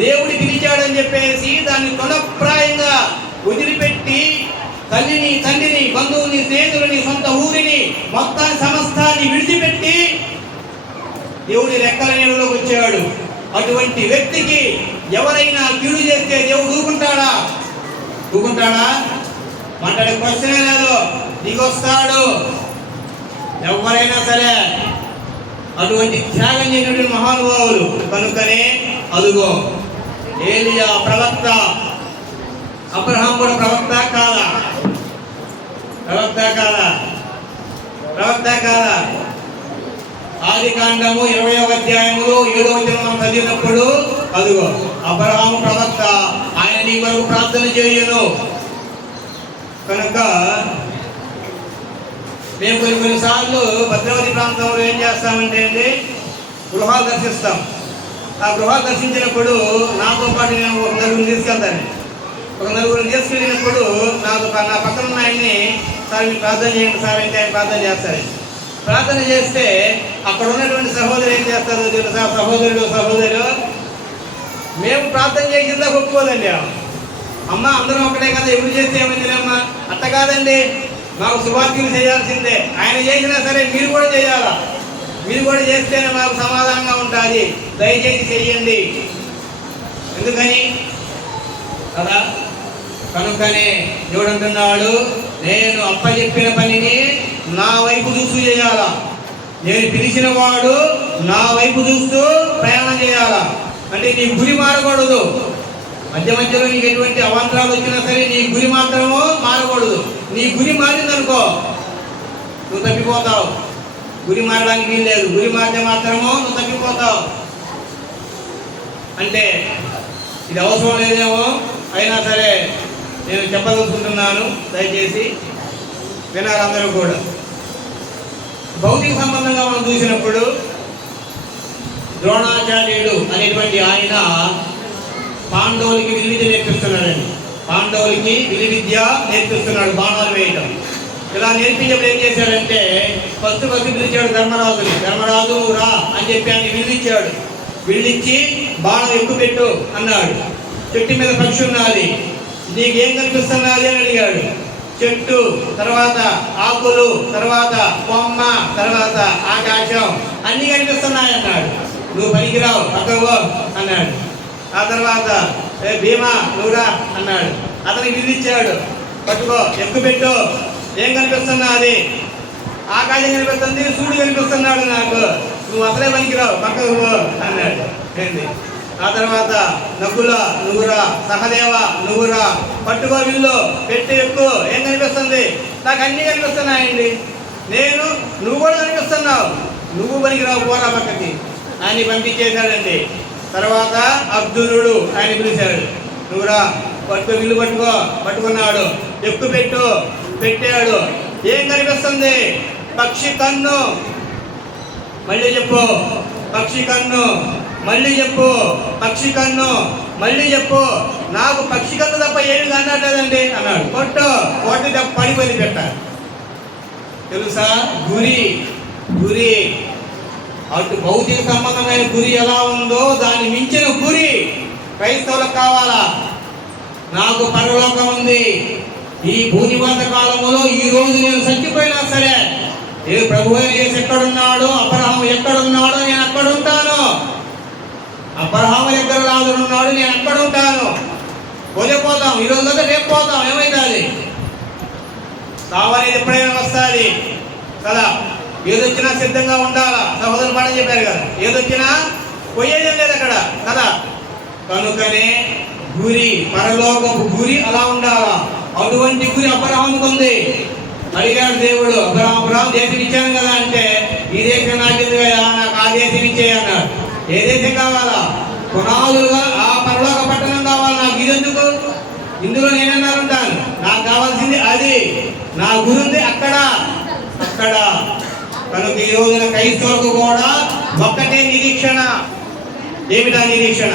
దేవుడి పిలిచాడని చెప్పేసి దాన్ని తొలప్రాయంగా వదిలిపెట్టి తల్లిని, తండ్రిని, బంధువుని, స్నేహితులని, సొంత ఊరిని, మొత్తాన్ని సమస్తాన్ని విడిచిపెట్టి దేవుడి రెక్కల నీడలోకి వచ్చాడు. అటువంటి వ్యక్తికి ఎవరైనా కీడు చేస్తే దేవుడు ఊరుకుంటాడా? మాట్లాడే క్వశ్చనే లేదు. దిగొస్తాడు. ఎవరైనా సరే అటువంటి త్యాగం చేసినటువంటి మహానుభావులు. కనుకనే అదుగో ఏలియా ప్రవక్త. అబ్రహాం కూడా ప్రవక్త కాదా? ప్రవక్త కాదా? ప్రవక్త కాదా? ఆదికాండము 20వ అధ్యాయములో 7వ వచనం మనం చదివినప్పుడు అదుగో అబ్రహాము ప్రవక్త, ఆయన నీ కొరకు ప్రార్థన చేయను. కనుక మేము కొన్నిసార్లు భద్రావతి ప్రాంతంలో ఏం చేస్తామంటే అండి, గృహాలు దర్శిస్తాం. ఆ గృహాలు దర్శించినప్పుడు నాతో పాటు నేను ఒక నలుగురిని తీసుకెళ్తాను. ఒక నలుగురిని తీసుకెళ్ళినప్పుడు నా పక్కన ఉన్న ఆయన్ని, సార్ మీరు ప్రార్థన చేయండి సార్ అంటే ఆయన ప్రార్థన చేస్తారు. ప్రార్థన చేస్తే అక్కడ ఉన్నటువంటి సహోదరు ఏం చేస్తారు తెలుసా? సహోదరుడు మేము ప్రార్థన చేసిందా ఒప్పుకోదండి. అమ్మ అందరం ఒకటే కదా, ఎవరు చేస్తే ఏమైందిలేమ్మా, అట్ట కాదండి, మాకు సువార్తలు చేయాల్సిందే. ఆయన చేసినా సరే మీరు కూడా చేయాలా, మీరు కూడా చేస్తేనే మాకు సమాధానంగా ఉంటుంది, దయచేసి చెయ్యండి. ఎందుకని కదా? కనుకనే దేవుడు అంటున్నాడు, నేను అప్పచెప్పిన పనిని నా వైపు చూస్తూ చేయాలా, నేను పిలిచిన వాడు నా వైపు చూస్తూ ప్రయాణం చేయాలా. అంటే నీ గురి మారకూడదు. మధ్యలో నీకు ఎటువంటి అవాంతరాలు వచ్చినా సరే నీ గురి మాత్రము మారకూడదు. నీ గురి మారిందనుకో నువ్వు తప్పిపోతావు. గురి మారడానికి వీలు లేదు. గురి మారితే మాత్రము నువ్వు తప్పిపోతావు. అంటే ఇది అవసరం లేదేమో, అయినా సరే నేను చెప్పదలుచుకుంటున్నాను, దయచేసి వినాలి అందరూ కూడా. భౌతిక సంబంధంగా మనం చూసినప్పుడు ద్రోణాచార్యుడు అనేటువంటి ఆయన పాండవులకి విలువిద్య నేర్పిస్తున్నాడండి. పాండవులకి విలువిద్య నేర్పిస్తున్నాడు, బాణాలు వేయటం. ఇలా నేర్పించినప్పుడు ఏం చేశాడంటే ఫస్ట్ పిలిచాడు ధర్మరాజుని. ధర్మరాజు రా అని చెప్పి ఆయన విల్లిచ్చాడు. విల్లిచ్చి బాణం ఎక్కుపెట్టు అన్నాడు. చెట్టు మీద పక్షి ఉన్నది, నీకేం కనిపిస్తున్నది అని అడిగాడు. చెట్టు, తర్వాత ఆకులు, తర్వాత కొమ్మ, తర్వాత ఆకాశం అన్నీ కనిపిస్తున్నాయి అన్నాడు. నువ్వు పనికిరావు, పక్కవో అన్నాడు. ఆ తర్వాత భీమా నువ్వురా అన్నాడు. అతనికి విధించాడు, పట్టుకో ఎక్కుపెట్టు. ఏం కనిపిస్తున్నది? ఆకాశం కనిపిస్తుంది, సూర్యుడు కనిపిస్తున్నాడు. నాకు నువ్వు అసలే పనికిరావు, పక్కకు అన్నాడు. ఏంటి? ఆ తర్వాత నకుల నువ్వురా, సహదేవ నువ్వురా, పట్టుకో విల్లు, పెట్టి ఎక్కువ. ఏం కనిపిస్తుంది? నాకు అన్నీ కనిపిస్తున్నాయండి. నువ్వు కూడా కనిపిస్తున్నావు, నువ్వు పనికిరావు, పోరా పక్కకి అని పంపించేశాడండి. తర్వాత అర్జునుడు ఆయన పిలిచాడు, నువ్వురా, పట్టుకో విల్లు, పట్టుకున్నాడు. ఎక్కువ పెట్టాడు. ఏం కనిపిస్తుంది? పక్షి కన్ను. మళ్ళీ చెప్పు, పక్షి కన్ను. మళ్ళీ చెప్పు, పక్షి కన్ను. మళ్ళీ చెప్పు, నాకు పక్షి కన్ను తప్ప ఏమి కనట్లేదండి అన్నాడు. కొట్టి పడిపోయి పెట్టాడు. తెలుసా? గురి అటు భౌతిక సంబంధమైన గురి ఎలా ఉందో దాన్ని మించిన గురి క్రైస్తవులకు కావాలా. నాకు పరలోకం ఉంది. ఈ భూనివాస కాలంలో ఈ రోజు నేను చచ్చిపోయినా సరే, ఏ ప్రభు యేసు ఎక్కడున్నాడో, అబ్రహాము ఎక్కడున్నాడో నేను అక్కడ ఉంటాను. అబ్రహాము దగ్గర లాజరు ఉన్నాడు, నేను అక్కడ ఉంటాను. పోలేపోతాం, ఈరోజు కదా రేపు పోతాం. ఏమైతుంది? కావాలని ఎప్పుడైనా వస్తుంది కదా. ఏదొచ్చినా సిద్ధంగా ఉండాలా. సహోదరు పాట చెప్పారు కదా, ఏదొచ్చినా పోయేదేం లేదు అక్కడ కదా. కనుకనే గురి, పరలోకపు గురి అలా ఉండాలా. అటువంటి గురి అబ్రహాముకు ఉంది. అడిగాడు దేవుడు, అబ్రహాం దేశం ఇచ్చాను కదా అంటే, ఈ దేశం నాకింది కదా, నాకు ఆ దేశం ఇచ్చేయి అన్నాడు. ఏ దేశం కావాలా? పునాదులుగా ఆ పరలోక పట్టణం కావాలి. నాకు ఇదెందుకు? ఇందులో నేనన్నారుంటాను. నాకు కావాల్సింది అది. నా గురి ఉంది అక్కడ. కనుక ఈ రోజున క్రైస్తవులకు కూడా ఒక్కటే నిరీక్షణ. ఏమిటా నిరీక్షణ?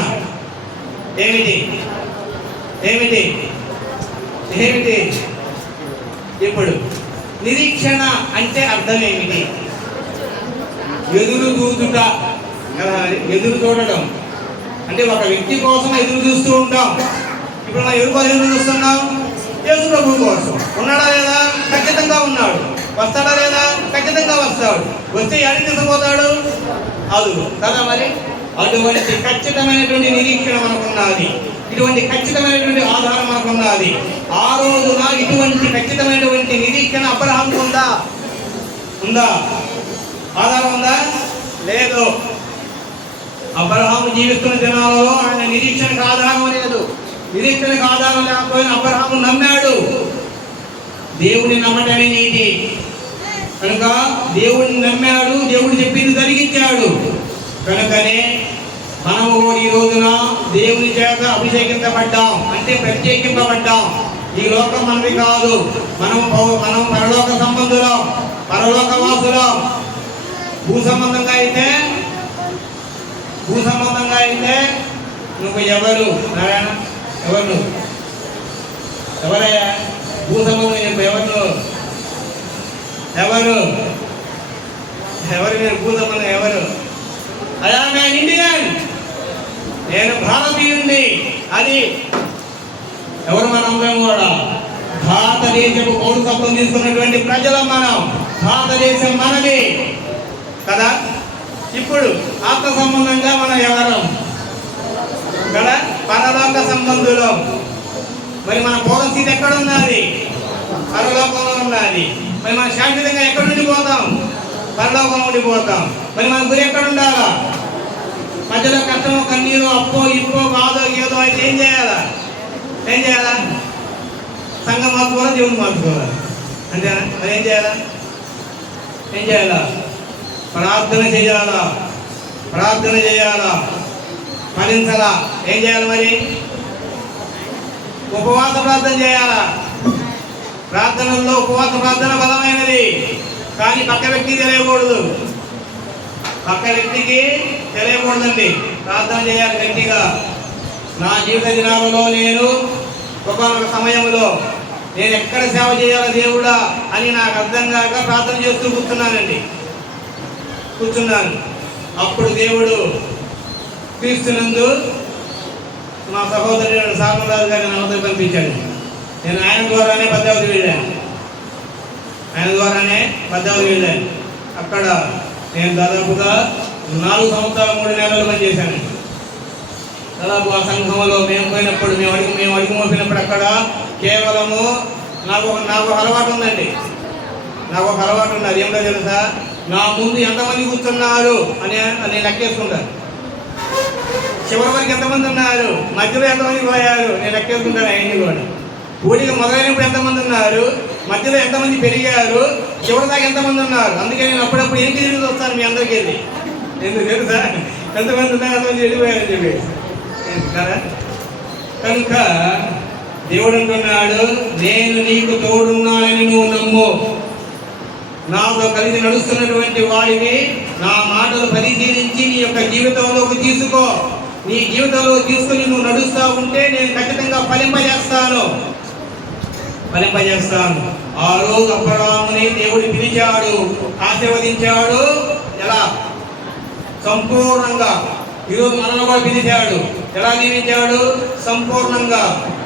ఏమిటి? ఇప్పుడు నిరీక్షణ అంటే అర్థం ఏమిటి? ఎదురు చూచుట కదా. ఎదురు చూడడం అంటే ఒక వ్యక్తి కోసం ఎదురు చూస్తూ ఉంటాం. ఇప్పుడు మనం ఎవరి కోసం ఎదురు చూస్తున్నాం? యేసు ప్రభు కోసం. ఉన్నాడా లేదా? ఖచ్చితంగా ఉన్నాడు. వస్తాడా లేదా? ఖచ్చితంగా వస్తాడు. వస్తే ఎక్కడికి తీసుకుపోతాడు? అదుగు కదా. మరి అటువంటి ఖచ్చితమైనటువంటి నిరీక్షణ మనకున్నది. ఇటువంటి ఖచ్చితమైనటువంటి ఆధారం మనకున్నది. ఆ రోజున ఇటువంటి ఖచ్చితమైనటువంటి నిరీక్షణ అబ్రహాముకు ఉందా? ఆధారం ఉందా? లేదు. అబ్రహాము జీవిస్తున్న దినాలలో ఆయన నిరీక్షణకు ఆధారం లేదు. నిరీక్షణకు ఆధారం లేకపోయినా అబ్రహాము నమ్మాడు. దేవుడిని నమ్మటమే నీతి కనుక దేవుడిని నమ్మాడు, దేవుడు చెప్పింది జరిగించాడు. కనుకనే మనము కూడా ఈ రోజున దేవుని చేత అభిషేకించబడ్డాం, అంటే ప్రత్యేకింపబడ్డాం. ఈ లోకం మనది కాదు. మనం పరలోక సంబంధులం, పరలోక వాసులం. భూ సంబంధంగా అయితే నువ్వు ఎవరు నారాయణ? ఎవరు ఎవరయ్యా? భూ సంబంధం చెప్పు. ఎవరు మీరు? భూ సంబంధం ఎవరు? అయా నేను ఇండియన్, నేను భారతీయుణ్ణి. అది ఎవరు? మనందరం కూడా భారతదేశపు పౌరసత్వం తీసుకున్నటువంటి ప్రజలం మనం. భారతదేశం మనది కదా. ఇప్పుడు ఆత్మ సంబంధంగా మనం ఎవరం కదా? పరలోక సంబంధులం. మరి మన పౌరస్థితి ఎక్కడ ఉన్నది? పరలోకంలో ఉన్నది. మరి మన శాశ్వతంగా ఎక్కడి నుండి పోతాం? పరలోకం నుండి పోతాం. మరి మన గురి ఎక్కడ ఉండాలా? మధ్యలో కష్టమో కన్నీరు అప్పో ఇప్పో బాధో ఏదో అయితే ఏం చేయాలా? సంఘం మార్చుకోవాలా, దేవుని మార్చుకోవాలా? అంతేనా? మరి ఏం చేయాలా? ప్రార్థన చేయాలా, ఫలించాలా? ఏం చేయాలి మరి? ఉపవాస ప్రార్థన చేయాలా? ప్రార్థనల్లో ఉపవాస ప్రార్థన బలమైనది, కానీ పక్క వ్యక్తికి తెలియకూడదండి. ప్రార్థన చేయాలి గట్టిగా. నా జీవిత దినాలలో నేను ఒక్కొక్క సమయంలో నేను ఎక్కడ సేవ చేయాలా దేవుడా అని నాకు అర్థం కాక ప్రార్థన చేస్తూ కూర్చున్నాను. అప్పుడు దేవుడు క్రీస్తునందు మా సహోదరుడు సామరాజు గారిని నమ్మకం పంపించాడు. నేను ఆయన ద్వారానే భద్రావతి వెళ్ళాను. అక్కడ నేను దాదాపుగా 4 సంవత్సరాలు 3 నెలలు పనిచేశాను. దాదాపు ఆ సంఘంలో మేము అడుగు మోపినప్పుడు అక్కడ కేవలము నాకు అలవాటు ఉందండి. నాకు ఒక అలవాటు ఉన్నది. ఏమిటో తెలుసా? నా ముందు ఎంతమంది కూర్చున్నారు అని లెక్కేసుకుంటాను. చివరి వరకు ఎంతమంది ఉన్నారు, మధ్యలో ఎంతమంది పోయారు నేను లెక్కేసుకుంటాను. అవన్నీ కూడా ఊడిగా మొదలైనప్పుడు ఎంతమంది ఉన్నారు, మధ్యలో ఎంతమంది పెరిగారు, చివరి దాకా ఎంతమంది ఉన్నారు. అందుకే నేను అప్పుడప్పుడు ఎన్ని తిరిగి వస్తాను మీ అందరికీ వెళ్ళి. ఎందుకు తెలుసా? ఎంతమంది ఉన్నారు, ఎంతమంది వెళ్ళిపోయారని చెప్పేసి కదా. కనుక దేవుడు అంటున్నాడు, నేను నీకు తోడున్నానని నువ్వు నమ్ము. నాతో కలిసి నడుస్తున్నటువంటి వాడిని నా మాటలు పరిశీలించి నీ యొక్క జీవితంలోకి తీసుకో. నీ జీవితంలో తీసుకుని నువ్వు నడుస్తూ ఉంటే నేను ఖచ్చితంగా ఫలింపజేస్తాను. ఆ రోజు అబ్రహాముని దేవుడు పిలిచాడు, ఆశీర్వదించాడు. ఎలా? సంపూర్ణంగా. ఈరోజు మనలో కూడా పిలిచాడు. ఎలా దీవించాడు? సంపూర్ణంగా.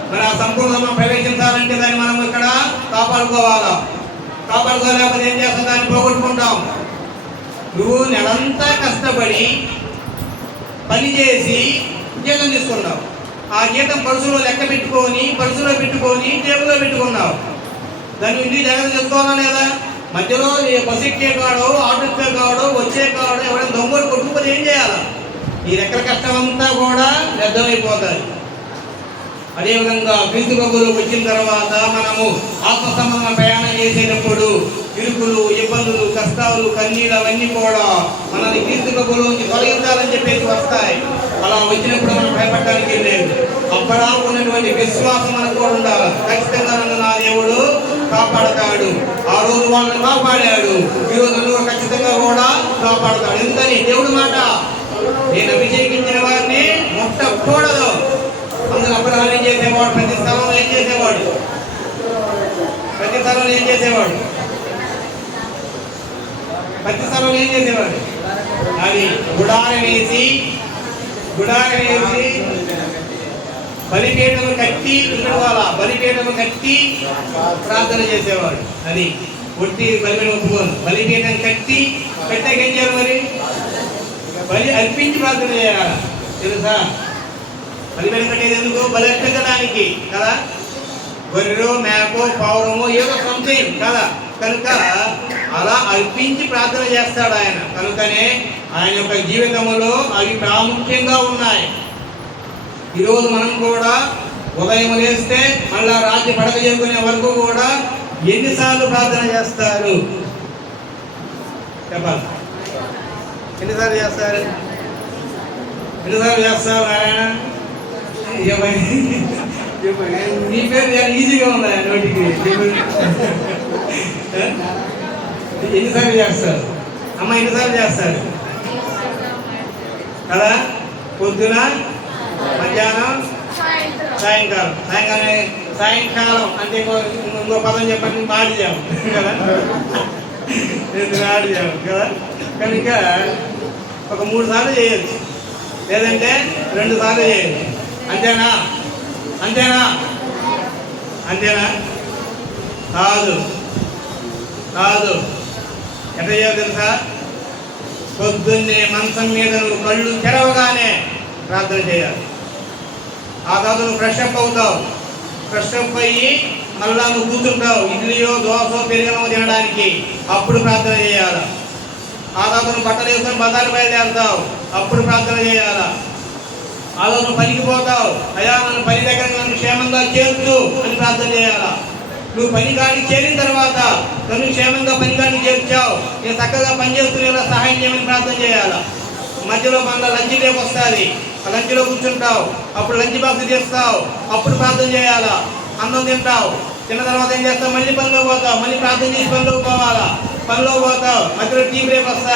మరి ఆ సంపూర్ణంగా ప్రవేశించాలంటే దాన్ని మనం ఇక్కడ కాపాడుకోలేకపోతే ఏం చేస్తాం? దాన్ని పోగొట్టుకుంటాం. నువ్వు నెలంతా కష్టపడి పనిచేసి జీతం తీసుకున్నావు. ఆ జీతం పరుసులో లెక్క పెట్టుకొని టేబుల్లో పెట్టుకున్నావు. దాన్ని ఇంటికి జాగ్రత్త చేసుకోవాలా లేదా? మధ్యలో బస్సు ఎక్కే కాడో, ఆటో ఎక్కే కాడో, వచ్చే కాడో ఎవరైనా దొంగలు కొట్టుకుపోతే ఏం చేయాలా? ఈ రెక్కల కష్టం అంతా కూడా వ్యర్థమైపోతుంది. అదేవిధంగా క్రీస్తు ప్రభువులోకి వచ్చిన తర్వాత మనము ఆత్మ సంబంధం ప్రయాణం చేసేటప్పుడు ఇరుకులు, ఇబ్బందులు, కష్టాలు, కన్నీళ్ళు అవన్నీ కూడా మనల్ని క్రీస్తు ప్రభువులోంచి తొలగించాలని చెప్పేసి వస్తాయి. అలా వచ్చినప్పుడు మనం భయపడడానికి లేదు. అప్పుడా ఉన్నటువంటి విశ్వాసం మనకు కూడా ఉండాలి. ఖచ్చితంగా నన్ను నా దేవుడు కాపాడతాడు. ఆ రోజు వాళ్ళని కాపాడాడు, ఈరోజు నన్ను ఖచ్చితంగా కూడా కాపాడతాడు. ఎందుకని? దేవుడు మాట. నేను అభిషేకించిన వారిని ముట్టకూడదు. అందులో అబ్రహాం ఏం చేసేవాడు? ప్రతి స్థలంలో ఏం చేసేవాడు? ప్రతి స్థలంలో ఏం చేసేవాడు? అది గుడారం వేసి బలిపీఠము కట్టి ప్రార్థన చేసేవాడు. అది ఒట్టి బలిపీఠం ఒప్పుకోను. బలిపీఠం కట్టాక ఏం చేయాలి? మరి బలి అర్పించి ప్రార్థన చేయాలి. తెలుసా? బలిపీఠం కట్టేది ఎందుకు? బలి అర్పించడానికి కదా. గొర్రెలో, మేకో, పౌరమో ఏదో సంథింగ్ కదా. కనుక అలా అర్పించి ప్రార్థన చేస్తాడు ఆయన. కనుకనే ఆయన యొక్క జీవితంలో అవి ప్రాముఖ్యంగా ఉన్నాయి. ఈరోజు మనం కూడా ఉదయం లేస్తే మళ్ళా రాత్రి పడక చేసుకునే వరకు కూడా ఎన్నిసార్లు ప్రార్థన చేస్తారు చెప్పాలి? ఎన్నిసార్లు చేస్తారు? ఎన్నిసార్లు చేస్తారు నారాయణ? నీ పేరు ఈజీగా ఉందా నోటికి? ఎన్నిసార్లు చేస్తారు అమ్మ? ఎన్నిసార్లు చేస్తారు కదా? పొద్దున, మధ్యాహ్నం, సాయంకాలం. సాయంకాలం అంటే ఇంకో పదం చెప్పండి, మాడిజాము కదా? మాడిజాము కదా? కనుక ఒక 3 సార్లు చేయొచ్చు, లేదంటే 2 సార్లు చేయొచ్చు. అంతేనా? అంతేనా? అంతేనా? కాదు, కాదు. ఎట్లా చేయాలి తెలుసా? పొద్దున్నే మంచం మీద నువ్వు కళ్ళు తెరవగానే ప్రార్థన చేయాలి. ఆ తర్వాత నువ్వు ఫ్రెష్ అప్ అవుతావు. ఫ్రెష్ అప్ అయ్యి మళ్ళా నువ్వు కూర్చుంటావు ఇడ్లీయో దోశో పెరుగనో తినడానికి, అప్పుడు ప్రార్థన చేయాలి. ఆ తర్వాత నువ్వు బట్టలు వేసుకొని బజారు బయలుదేరుతావు, అప్పుడు ప్రార్థన చేయాలా. ఆ రోజు నువ్వు పనికి పోతావు, అయ్యా నన్ను పని దగ్గర నన్ను క్షేమంగా చేర్చు అని ప్రార్థన చేయాలా. నువ్వు పని కాడికి చేరిన తర్వాత నన్ను క్షేమంగా పని కాడికి చేర్చావు, నేను చక్కగా పని చేస్తున్నా సహాయం చేయమని ప్రార్థన చేయాలా. మధ్యలో మళ్ళీ లంచ్ బ్రేక్ వస్తుంది, ఆ లంచ్లో కూర్చుంటావు, అప్పుడు లంచ్ బాక్స్ చేస్తావు, అప్పుడు ప్రార్థన చేయాలా. అన్నం తింటావు, తిన్న తర్వాత ఏం చేస్తావు? మళ్ళీ పనిలో పోతావు, మళ్ళీ ప్రార్థన చేసి పనిలోకి పోవాలా. పనిలో పోతావు, మధ్యలో టీ బ్రేక్ వస్తాయి.